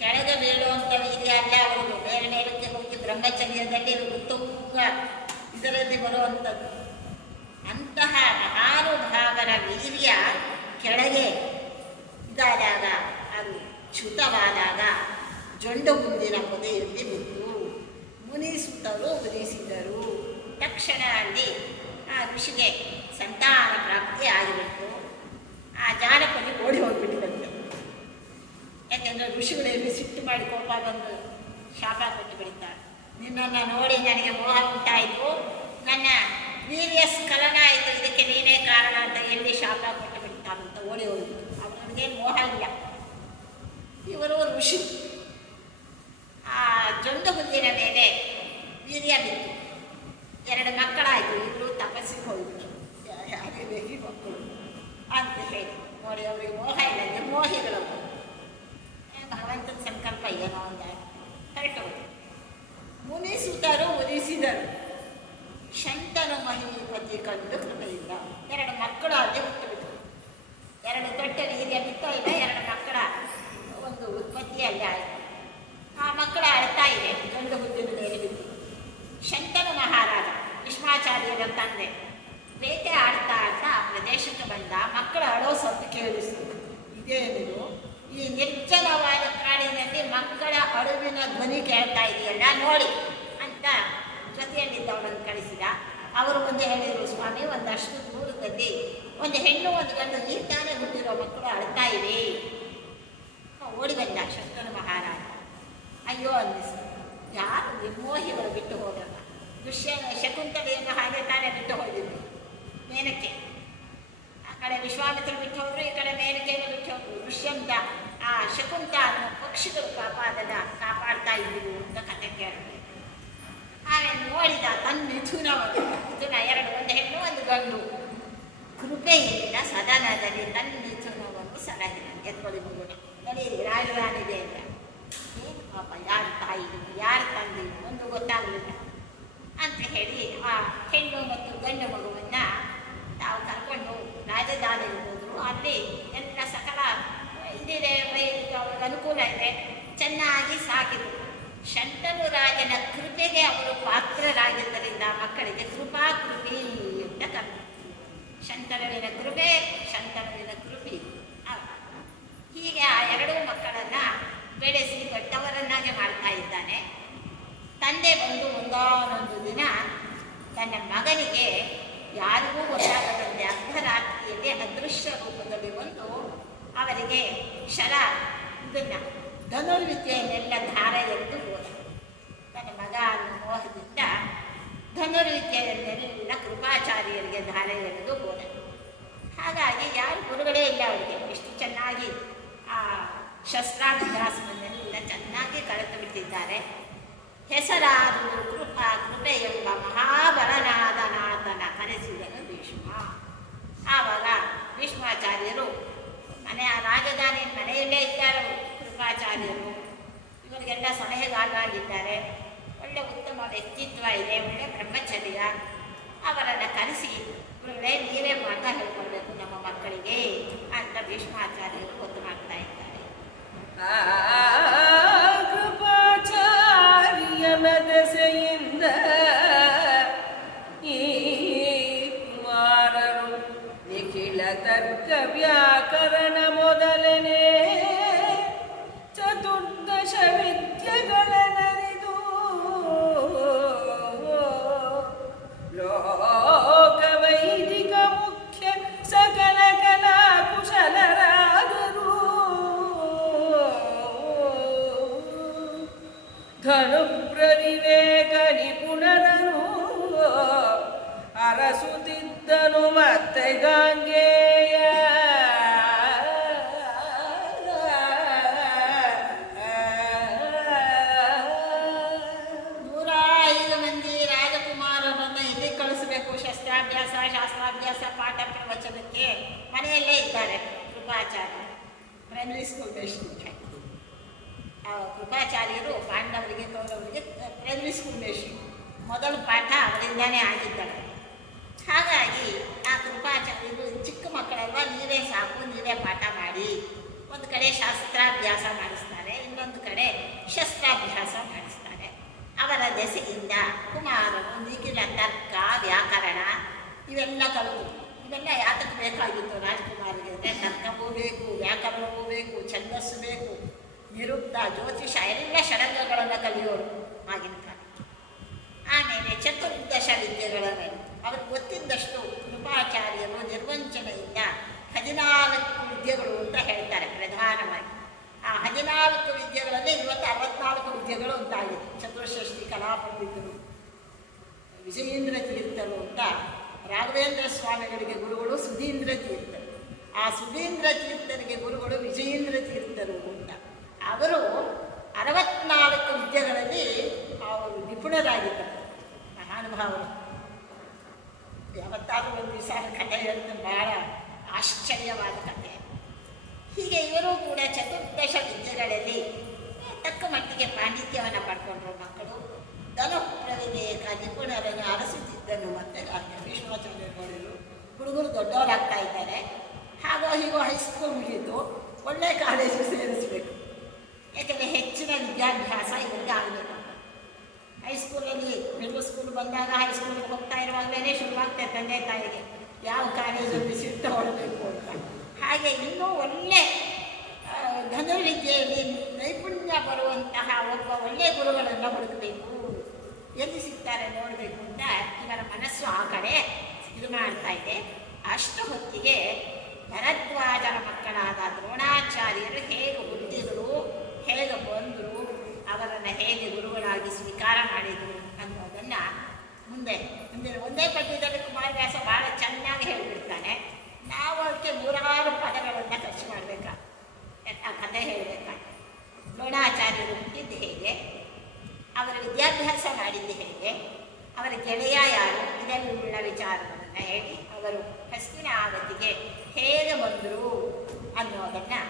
ಕೆಳಗೆ ಬೀಳುವಂಥ ವೀರ್ಯ ಅಲ್ಲ ಅವರದು. ಬೇರೆ ಮೇಲಕ್ಕೆ ಹೋಗಿ ಬ್ರಹ್ಮಚರ್ಯದಲ್ಲಿ ಉತ್ತುಂಗ ಇದರಲ್ಲಿ ಬರುವಂಥದ್ದು. ಅಂತಹ ಮಹಾನುಭಾವರ ವೀರ್ಯ ಕೆಳಗೆ ಇದಾದಾಗ, ಅದು ಚ್ಯುತವಾದಾಗ ಜೊಂಡು ಮುಂದಿನ ಪೊದೆಯಲ್ಲಿ ಬಿದ್ದು ಮುನಿಸುತ್ತರು ಉದಿಸಿದರು. ತಕ್ಷಣ ಅಲ್ಲಿ ಆ ಋಷಿಗೆ ಸಂತಾನ ಪ್ರಾಪ್ತಿ ಆಗಿಬಿಟ್ಟು ಆ ಜಾನಪದಿ ಓಡಿ ಹೋಗ್ಬಿಟ್ಟಿದಂತೆ. ಯಾಕೆಂದರೆ ಋಷಿಗಳಲ್ಲಿ ಸಿಟ್ಟು ಮಾಡಿ ಕೋಪ ಬಂದು ಶಾಪ ಕೊಟ್ಟು ಬಿಡ್ತಾರೆ. ನಿನ್ನನ್ನು ನೋಡಿ ನನಗೆ ಮೋಹ ಉಂಟಾಯಿತು, ನನ್ನ ವೀರ್ಯ ಸ್ಖಲನ ಆಯಿತು, ಇದಕ್ಕೆ ನೀನೇ ಕಾರಣ ಅಂತ ಎಲ್ಲಿ ಶಾಪ ಕೊಟ್ಟು ಬಿಡ್ತಾರಂತ ಓಡಿ ಹೋಗಿದ್ದು. ಅವನಿಗೇನು ಮೋಹ ಇಲ್ಲ. ಇವರು ಋಷಿ. ಆ ಜೊಂಡು ಹುಲ್ಲಿನ ಮೇಲೆ ವೀರ್ಯ ಬಿತ್ತು. 2 ಮಕ್ಕಳಾಯಿತು. ಇಬ್ಬರು ತಪಸ್ಸಿಗೆ ಹೋಗಿದ್ರು. ಯಾರೇ ಬೇಕಿ ಮಕ್ಕಳು ಅಂತ ಹೇಳಿ ನೋಡಿ, ಅವರಿಗೆ ಮೋಹ ಇಲ್ಲ, ನಿರ್ಮೋಹಿಗಳು. ಭಗವಂತನ ಸಂಕಲ್ಪ ಏನೋ ಅಂತ ಹೊರಟೋದು. ಮುನಿಸುತ್ತರು ಉದಿಸಿದರು. ಶಂತನು ಮಹೀಪತಿ ಕಂಡು ಕೃಪೆಯಿಂದ 2 ಮಕ್ಕಳು ಅಲ್ಲಿ ಹುಟ್ಟುಬಿಟ್ಟರು. 2 ದೊಡ್ಡ ವೀರ್ಯ ಬಿತ್ತೋ ಇಲ್ಲ, 2 ಮಕ್ಕಳ ಒಂದು ಉತ್ಪತ್ತಿ ಅಲ್ಲಿ ಆಯಿತು. ಆ ಮಕ್ಕಳು ಅಳ್ತಾ ಇದೆ ಗಂಡು ಹುಟ್ಟಿನ ಮೇಲೆ ಬಿದ್ದು. ಶಂತನು ಮಹಾರಾಜ ಭೀಷ್ಮಾಚಾರ್ಯರ ತಂದೆ ಬೇಟೆ ಆಡ್ತಾ ಆಡ್ತಾ ಆ ಪ್ರದೇಶಕ್ಕೆ ಬಂದ. ಮಕ್ಕಳು ಅಳೋ ಸದ್ದು ಕೇಳಿಸಿತು. ಇದೇನಿದು, ಈ ನಿರ್ಜಲವಾದ ಕಾಡಿನಲ್ಲಿ ಮಕ್ಕಳ ಅಳುವಿನ ಧ್ವನಿ ಕೇಳ್ತಾ ಇದೆಯಲ್ಲ, ನೋಡಿ ಅಂತ ಜೊತೆಯಲ್ಲಿದ್ದವರನ್ನು ಕಳಿಸಿದ. ಅವರು ಮುಂದೆ ಹೇಳಿದರು, ಸ್ವಾಮಿ, ಒಂದಷ್ಟು ದೂರದಲ್ಲಿ ಒಂದು ಹೆಣ್ಣು ಒಂದು ಗಂಡು ಈ ತಾನೇ ಹುಟ್ಟಿರೋ ಮಕ್ಕಳು ಅಳ್ತಾ ಇವೆ. ಓಡಿ ಬಂದ ಶಂತನು ಮಹಾರಾಜ. ಅಯ್ಯೋ ಅನ್ನಿಸ್ತು, ಯಾರು ನಿರ್ಮೋಹಿಗಳು ಬಿಟ್ಟು ಹೋಗಲ್ಲ. ಶಕುಂತಲೆಯನ್ನು ಹಾಗೆ ತಾನೇ ಬಿಟ್ಟು ಹೋಗಿದ್ರು. ಮೇನಕ್ಕೆ ಆ ಕಡೆ ವಿಶ್ವಾಮಿತ್ರರು ಬಿಟ್ಟು ಹೋದ್ರು, ಈ ಕಡೆ ಮೇನಕೆಯನ್ನು ಬಿಟ್ಟು ಹೋದ್ರು. ಋಷ್ಯಂತ ಆ ಶಕುಂತ ಅನ್ನೋ ಪಕ್ಷಿಗಳು ಪಾಪ ಅದನ್ನು ಕಾಪಾಡ್ತಾ ಇದ್ರು ಅಂತ ಕಥೆ ಕೇಳಿದೆ. ಆಮೇಲೆ ನೋಡಿದ ತನ್ನ ಮಿಥುನವನ್ನು, ಮಿಥುನ 2, ಒಂದು ಹೆಣ್ಣು ಒಂದು ಗಂಡು. ಕೃಪೆಯಿಂದ ಸದನದಲ್ಲಿ ತನ್ನ ಮಿಥುನವನ್ನು ಸಲಹಿದ. ಎತ್ಕೊಳ್ಳಿ ಮಗುನ ನಡೆಯಿರಿ, ರಾಜಧಾನಿದೆ ಅಂತ. ಏನು ಪಾಪ, ಯಾರು ತಾಯಿ ಯಾರು ತಂದೆ ಒಂದು ಗೊತ್ತಾಗಲಿಲ್ಲ ಅಂತ ಹೇಳಿ ಆ ಹೆಣ್ಣು ಮತ್ತು ಗಂಡು ಮಗುವನ್ನು ತಾವು ಕರ್ಕೊಂಡು ರಾಜಧಾನಿಗೆ ಹೋದರು. ಅಲ್ಲಿ ಎಲ್ಲ ಸಕಲ ಇದಿದೆ, ಅವ್ರಿಗೆ ಅನುಕೂಲ ಇದೆ, ಚೆನ್ನಾಗಿ ಸಾಕಿದರು. ಶಂತನು ರಾಜನ ಕೃಪೆಗೆ ಅವರು ಪಾತ್ರರಾಗಿದ್ದರಿಂದ ಮಕ್ಕಳಿಗೆ ಕೃಪಿ ಅಂತ ಕರೆದರು. ಶಂತನುವಿನ ಕೃಪೆ, ಶಂತನುವಿನ ಕೃಪಿ. ಹೀಗೆ ಆ 2 ಮಕ್ಕಳನ್ನು ಬೆಳೆಸಿ ದೊಡ್ಡವರನ್ನಾಗೆ ಮಾಡ್ತಾ ಇದ್ದಾನೆ. ತಂದೆ ಬಂದು ಒಂದಾನೊಂದು ದಿನ ತನ್ನ ಮಗನಿಗೆ ಯಾರಿಗೂ ಗೊತ್ತಾಗದಂತೆ ಅರ್ಧರಾತ್ರಿಯಲ್ಲಿ ಅದೃಶ್ಯ ರೂಪದಲ್ಲಿ ಒಂದು ಅವರಿಗೆ ಇದನ್ನು ಧನುರ್ವಿದ್ಯೆಯನ್ನೆಲ್ಲ ಧಾರೆ ಎರೆದು ಹೋದ. ತನ್ನ ಮಗ ಅನ್ನೋ ಮೋಹದಿಂದ ಧನುರ್ವಿದ್ಯೆಯನ್ನೆಲ್ಲ ಕೃಪಾಚಾರ್ಯರಿಗೆ ಧಾರೆ ಎರೆದು ಹೋದ. ಹಾಗಾಗಿ ಯಾರು ಗುರುಗಳೇ ಇಲ್ಲ ಅವರಿಗೆ. ಎಷ್ಟು ಚೆನ್ನಾಗಿ ಆ ಶಸ್ತ್ರಾಭ್ಯಾಸವನ್ನೆಲ್ಲ ಚೆನ್ನಾಗಿ ಕಳೆದು ಬಿಟ್ಟಿದ್ದಾರೆ. ಹೆಸರಾದರೂ ಕೃಪೆ ಎಂಬ ಮಹಾಬಲನಾದನಾಥನ ಕರೆಸಿದನು ಭೀಷ್ಮ. ಆವಾಗ ಭೀಷ್ಮಾಚಾರ್ಯರು ರಾಜಧಾನಿ ಮನೆಯಲ್ಲೇ ಇದ್ದಾರೆ. ಕೃಪಾಚಾರ್ಯರು ಇವರಿಗೆಲ್ಲ ಸಲಹೆಗಾರರಾಗಿದ್ದಾರೆ. ಒಳ್ಳೆ ಉತ್ತಮ ವ್ಯಕ್ತಿತ್ವ ಇದೆ, ಒಳ್ಳೆ ಬ್ರಹ್ಮಚರ್ಯ. ಅವರನ್ನು ಕರೆಸಿ ಗುರುಗಳೇ ನೀವೇ ಪಾಠ ಹೇಳ್ಕೊಳ್ಬೇಕು ನಮ್ಮ ಮಕ್ಕಳಿಗೆ ಅಂತ ಭೀಷ್ಮಾಚಾರ್ಯರು ಗೊತ್ತು ಮಾಡ್ತಾ ಇದ್ದಾರೆ. ಕೃಪಾಚಾರ್ಯನ ದೆಸೆಯಿಂದ ಈ ಕುಮಾರರು ನಿಖಿಲ ತರ್ಕ ವ್ಯಾಕರಣ ಮೊದಲನೇ ಚತುರ್ದಶ ವಿದ್ಯೆಗಳನ್ನರಿದು ಲೋಕವೈದಿಕ ಮುಖ್ಯ ಸಕಲ ಕಲಾ ಕುಶಲರಾದರು. ಧನುಪ್ರವಿವೇಕ ನಿಪುಣರನು ಅರಸುತ್ತಿದ್ದನು ಮತ್ತೆ ಗಾಂಗೇಯ. 105 ಮಂದಿ ರಾಜಕುಮಾರರನ್ನು ಎಲ್ಲಿ ಕಳಿಸಬೇಕು ಶಾಸ್ತ್ರಾಭ್ಯಾಸ ಪಾಠ ಪ್ರವಚನಕ್ಕೆ ಮನೆಯಲ್ಲೇ ಇದ್ದಾರೆ ಕೃಪಾಚಾರ್ಯ. ಪ್ರೈಮರಿ ಸ್ಕೂಲ್ ಮೇಷ್ಟ್ರು. ಕೃಪಾಚಾರ್ಯರು ಪಾಂಡವರಿಗೆ ಕೌರವರಿಗೆ ಪ್ರೈಮರಿ ಸ್ಕೂಲ್ ಮೇಷ್ಟ್ರು. ಮೊದಲು ಪಾಠ ಅವರಿಂದಾನೇ ಆಗಿದ್ದಾರೆ. ಹಾಗಾಗಿ ಆ ಕೃಪಾಚಾರ್ಯರು ಚಿಕ್ಕ ಮಕ್ಕಳೆಲ್ಲ ನೀವೇ ಸಾಕು, ನೀವೇ ಪಾಠ ಮಾಡಿ. ಒಂದು ಕಡೆ ಶಾಸ್ತ್ರಾಭ್ಯಾಸ ಮಾಡಿಸ್ತಾರೆ, ಇನ್ನೊಂದು ಕಡೆ ಶಸ್ತ್ರಾಭ್ಯಾಸ ಮಾಡಿಸ್ತಾರೆ. ಅವರ ದೆಸೆಯಿಂದ ಕುಮಾರನು ನಿಖಿಲ ತರ್ಕ ವ್ಯಾಕರಣ ಇವೆಲ್ಲ ಕಲಿತು. ಇವೆಲ್ಲ ಯಾತಕ್ಕೆ ಬೇಕಾಗಿತ್ತು ರಾಜಕುಮಾರಿಗೆ ಅಂದರೆ ತರ್ಕವೂ ಬೇಕು, ವ್ಯಾಕರಣವೂ ಬೇಕು, ಛಂದಸ್ಸು ಬೇಕು, ನಿರುಕ್ತ ಜ್ಯೋತಿಷ ಎಲ್ಲ ಷಡಂಗಗಳನ್ನು ಕಲಿಯೋರು ಆಗಿನ ಕಾಲ. ಆಮೇಲೆ ಚತುರ್ದಶ ವಿದ್ಯೆಗಳನ್ನು ಅವ್ರಿಗೆ ಗೊತ್ತಿದ್ದಷ್ಟು ಕೃಪಾಚಾರ್ಯರು ನಿರ್ವಂಚನೆಯಿಂದ 14 ವಿದ್ಯೆಗಳು ಅಂತ ಹೇಳ್ತಾರೆ ಪ್ರಧಾನವಾಗಿ. ಆ 14 ವಿದ್ಯೆಗಳಲ್ಲಿ ಇವತ್ತು 64 ವಿದ್ಯೆಗಳು ಉಂಟಾಗಿದೆ. ಚತುರ್ಷಷ್ಠಿ ಕಲಾಪಂಡಿತರು, ವಿಜಯೇಂದ್ರ ತೀರ್ಥರು ಅಂತ ರಾಘವೇಂದ್ರ ಸ್ವಾಮಿಗಳಿಗೆ ಗುರುಗಳು ಸುಧೀಂದ್ರ ತೀರ್ಥರು. ಆ ಸುಧೀಂದ್ರ ತೀರ್ಥರಿಗೆ ಗುರುಗಳು ವಿಜಯೇಂದ್ರ ತೀರ್ಥರು ಅಂತ. ಅವರು 64 ವಿದ್ಯೆಗಳಲ್ಲಿ ಅವರು ನಿಪುಣರಾಗಿದ್ದಾರೆ. ಮಹಾನುಭಾವರು. ಯಾವತ್ತಾದರೂ ಒಂದು ದಿವಸ ಕಥೆ ಹೇಳಿದ್ರೆ ಭಾಳ ಆಶ್ಚರ್ಯವಾದ ಕಥೆ. ಹೀಗೆ ಇವರು ಕೂಡ ಚತುರ್ದಶ ವಿದ್ಯೆಗಳಲ್ಲಿ ತಕ್ಕ ಮಟ್ಟಿಗೆ ಪಾಂಡಿತ್ಯವನ್ನು ಪಡ್ಕೊಂಡ್ರು ಮಕ್ಕಳು. ಧನುಪ್ರವಿವೇಕ ನಿಪುಣರನ್ನು ಅರಸುತ್ತಿದ್ದನು. ಮತ್ತೆ ಭೀಷ್ಮಾಚಾರ್ಯರು ಹುಡುಗರು ದೊಡ್ಡವರಾಗ್ತಾ ಇದ್ದಾರೆ. ಹಾಗೋ ಹೀಗೋ ಹೈಸ್ಕೂಲ್ ಮುಗಿದು ಒಳ್ಳೆ ಕಾಲೇಜು ಸೇರಿಸಬೇಕು. ಯಾಕೆಂದರೆ ಹೆಚ್ಚಿನ ವಿದ್ಯಾಭ್ಯಾಸ ಇವರಿಗೆ ಆಗಬೇಕು. ಹೈಸ್ಕೂಲಲ್ಲಿ ಮಿಡ್ಲ್ ಸ್ಕೂಲ್ ಬಂದಾಗ ಹೈಸ್ಕೂಲಿಗೆ ಹೋಗ್ತಾ ಇರುವಾಗಲೇ ಶುರುವಾಗ್ತದೆ ತಂದೆ ತಾಯಿಗೆ ಯಾವ ಕಾಲೇಜಲ್ಲಿ ಸೀಟ್ ತಗೊಳ್ಬೇಕು ಅಂತ. ಹಾಗೆ ಇನ್ನೂ ಒಳ್ಳೆ ಧನುರ್ವಿದ್ಯೆಯಲ್ಲಿ ನೈಪುಣ್ಯ ಬರುವಂತಹ ಒಬ್ಬ ಒಳ್ಳೆಯ ಗುರುಗಳನ್ನು ಹುಡುಕಬೇಕು. ಎಲ್ಲಿ ಸಿಗ್ತಾರೆ ನೋಡಬೇಕು ಅಂತ ಇವರ ಮನಸ್ಸು ಆ ಕಡೆ ಇದು ಮಾಡ್ತಾ ಇದೆ. ಅಷ್ಟು ಹೊತ್ತಿಗೆ ಭರದ್ವಾಜರ ಮಕ್ಕಳಾದ ದ್ರೋಣಾಚಾರ್ಯರು ಹೇಗೆ ಹುಟ್ಟಿದರು, ಹೇಗೆ ಬಂದರು, ಅವರನ್ನು ಹೇಗೆ ಗುರುಗಳಾಗಿ ಸ್ವೀಕಾರ ಮಾಡಿದರು ಅನ್ನೋದನ್ನು ಮುಂದೆ ಒಂದೇ ಪದ್ಯದಲ್ಲಿ ಕುಮಾರವ್ಯಾಸ ಭಾಳ ಚೆನ್ನಾಗಿ ಹೇಳಿಬಿಡ್ತಾನೆ. ನಾವು ಅದಕ್ಕೆ 106 ಪದಗಳನ್ನು ಖರ್ಚು ಮಾಡಬೇಕಾ, ಆ ಕಥೆ ಹೇಳಬೇಕಾ. ದ್ರೋಣಾಚಾರ್ಯರು ಹುಟ್ಟಿದ್ದು ಹೇಗೆ, ಅವರ ವಿದ್ಯಾಭ್ಯಾಸ ಮಾಡಿದ್ದು ಹೇಗೆ, ಅವರ ಗೆಳೆಯ ಯಾರು, ಇದೆಲ್ಲ ವಿಚಾರಗಳನ್ನು ಹೇಳಿ ಅವರು ಹಸ್ತಿನಾವತಿಗೆ ಹೇಗೆ ಬಂದರು ಅನ್ನೋದನ್ನು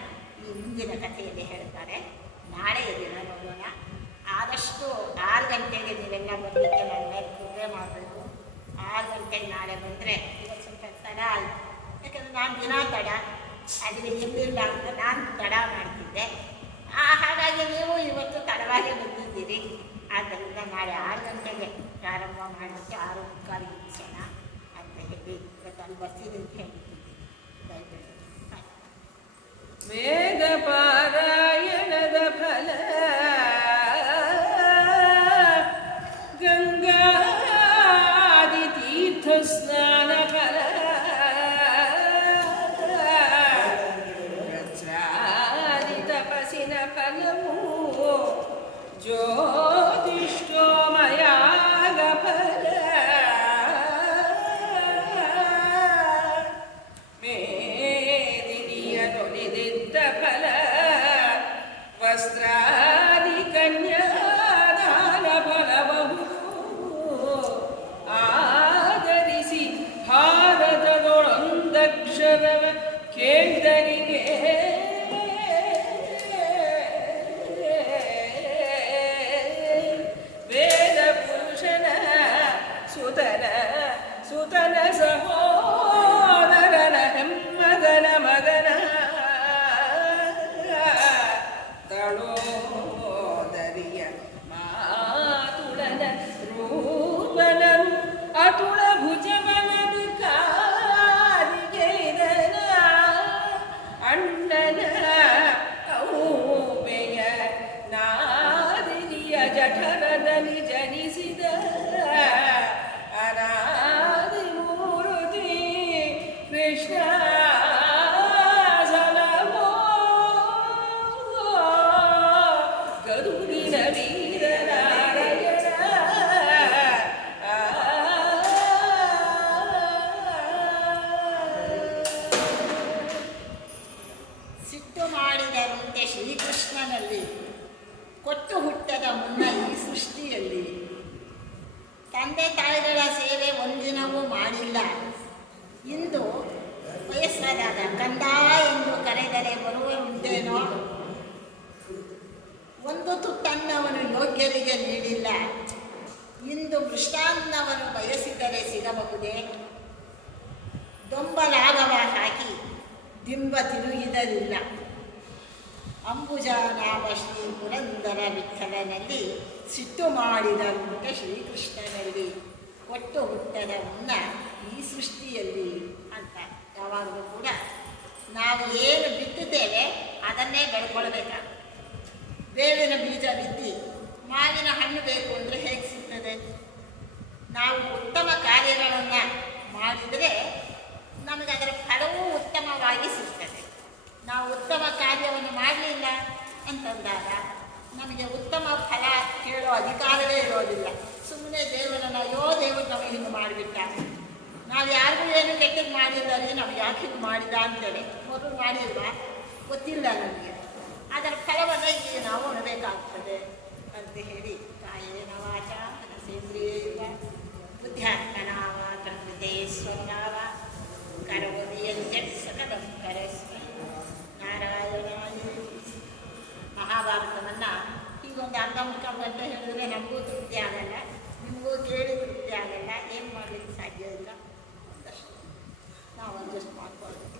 ಈ ಮುಂದಿನ ಕಥೆಯಲ್ಲಿ ಹೇಳ್ತಾರೆ. ನಾಳೆ ದಿನ ನೋಡೋಣ. ಆದಷ್ಟು 6 ಗಂಟೆಗೆ ನೀವೆಲ್ಲ ಬರಲಿಕ್ಕೆ ನನ್ನ ಮೇಲೆ ಕೃಪೆ ಮಾಡಬೇಕು. 6 ಗಂಟೆಗೆ ನಾಳೆ ಬಂದರೆ ಇವತ್ತು ಸ್ವಲ್ಪ ತಡ ಆಯಿತು. ಯಾಕಂದರೆ ನಾನು ದಿನ ತಡ ಅಲ್ಲಿ ಇರಲಿಲ್ಲ ಅಂತ ನಾನು ತಡ ಮಾಡ್ತಿದ್ದೆ. ಹಾಗಾಗಿ ನೀವು ಇವತ್ತು ತಡವಾಗಿ ಬಂದಿದ್ದೀರಿ. ಆದ್ದರಿಂದ ನಾಳೆ 6 ಗಂಟೆಗೆ ಪ್ರಾರಂಭ ಮಾಡಲಿಕ್ಕೆ 6:15 ಮುಗಿಸೋಣ ಅಂತ ಹೇಳಿ ಇವತ್ತು ಅಲ್ಲಿ ಬರ್ತೀನಿ ಅಂತ ಹೇಳ್ತಿದ್ದೀನಿ. ದಯವಿಟ್ಟು ವೇದ ಪಾರಾಯಣದ ಫಲ ಗಂಗಾದಿ ಸಹೋದರನ ಹೆಮ್ಮಗನ ಮಗನ ತಳೋದರಿಯ ಮಾತುಳನ ರೂಪನನು ಅತುಳ ಭುಜಬಲದ ಕಾರಿಗೆಳಿದನ ಅಣ್ಣನ ಔಬೆಯ ನಾದಿನಿಯ ಜಠರದಲ್ಲಿ ಜನಿಸಿದ ಅನಾದಿ ಮೂರುತಿ ಕೃಷ್ಣ ಸಲಹೋ ಗದುಗಿನ ವೀರ ನಾರಾಯಣ ಸಿಟ್ಟು ಮಾಡಿದರಂತೆ ಶ್ರೀಕೃಷ್ಣನಲ್ಲಿ ಕೊಟ್ಟು ಹುಟ್ಟದ ಮುನ್ನ ಈ ಸೃಷ್ಟಿಯಲ್ಲಿ ತಂದೆ ತಾಯಿಗಳ ಸೇವೆ ಒಂದಿನವೂ ಮಾಡಿಲ್ಲ. ಇಂದು ವಯಸ್ಸಾದಾಗ ಕಂದ ಎಂದು ಕರೆದರೆ ಬರುವುದೇನೋ. ಒಂದು ತುತ್ತನ್ನವನು ಯೋಗ್ಯರಿಗೆ ನೀಡಿಲ್ಲ. ಇಂದು ಮೃಷ್ಟಾನ್ನವನ್ನು ಬಯಸಿದರೆ ಸಿಗಬಹುದೇ? ದೊಂಬಲಾಗವ ಹಾಕಿ ದಿಂಬ ತಿರುಗಿದರಿಲ್ಲ. ಅಂಬುಜನಾಮ ಶ್ರೀ ಪುರಂದರ ವಿಠಲನಲ್ಲಿ ಸಿಟ್ಟು ಮಾಡಿದಂತೆ ಶ್ರೀಕೃಷ್ಣನಲ್ಲಿ ಕೊಟ್ಟು ಹುಟ್ಟದ ಮುನ್ನ ಈ ಸೃಷ್ಟಿಯಲ್ಲಿ ಅಂತ ಯಾವಾಗಲೂ ಕೂಡ ನಾವು ಏನು ಬಿತ್ತುತ್ತೇವೆ ಅದನ್ನೇ ಬೆಳ್ಕೊಳ್ಬೇಕಾಗ್ತದೆ. ಬೇವಿನ ಬೀಜ ಬಿತ್ತಿ ಮಾವಿನ ಹಣ್ಣು ಬೇಕು ಅಂದರೆ ಹೇಗೆ ಸಿಗ್ತದೆ? ನಾವು ಉತ್ತಮ ಕಾರ್ಯಗಳನ್ನು ಮಾಡಿದರೆ ನಮಗೆ ಅದರ ಫಲವೂ ಉತ್ತಮವಾಗಿ ಸಿಗ್ತದೆ. ನಾವು ಉತ್ತಮ ಕಾರ್ಯವನ್ನು ಮಾಡಲಿಲ್ಲ ಅಂತಂದಾಗ ನಮಗೆ ಉತ್ತಮ ಫಲ ಕೇಳೋ ಅಧಿಕಾರವೇ ಇರೋದಿಲ್ಲ. ಸುಮ್ಮನೆ ದೇವರನ್ನು ದೇವರು ನಮಗೆ ಹಿಂಗೆ ಮಾಡಿಬಿಟ್ಟ, ನಾವು ಯಾರಿಗೂ ಏನು ಕೆಟ್ಟದ್ದು ಮಾಡಿಲ್ಲರಿಗೆ ನಮ್ಗೆ ಯಾಕೆ ಹಿಂಗೆ ಮಾಡಿದ ಅಂತೇಳಿ ಮೊದಲು ಮಾಡಿಲ್ವಾ ಗೊತ್ತಿಲ್ಲ ನಮಗೆ. ಅದರ ಫಲವನ್ನು ಈಗ ನಾವು ಅಣಬೇಕಾಗ್ತದೆ ಅಂತ ಹೇಳಿ ಕಾಯೇನ ವಾಚ ಮನಸೇಂದ್ರಿಯೈವ ಬುದ್ಧ್ಯಾತ್ಮನಾವ ಪ್ರಕೃತೇಶ್ವರನಾವ ಕರೋಮಿ ಯದ್ಯತ್ ಸಕಲಂ ಕರಸ್ಮೈ ನಾರಾಯಣಾಯ. ಮಹಾಭಾರತವನ್ನು ಹೀಗೊಂದು ಅರ್ಧ ಮುಕ್ಕಾಲು ಗಂಟೆ ಹೇಳಿದ್ರೆ ನಮಗೂ ತೃಪ್ತಿ ಆಗಲ್ಲ, ನಿಮಗೂ ಕೇಳಿ ತೃಪ್ತಿ ಆಗಲ್ಲ. ಏನು ಮಾಡಲಿಕ್ಕೆ ಸಾಧ್ಯ ಇಲ್ಲ. ನಾವು ಅಡ್ಜಸ್ಟ್ ಮಾಡ್ಕೊಳ್ಳೋದು.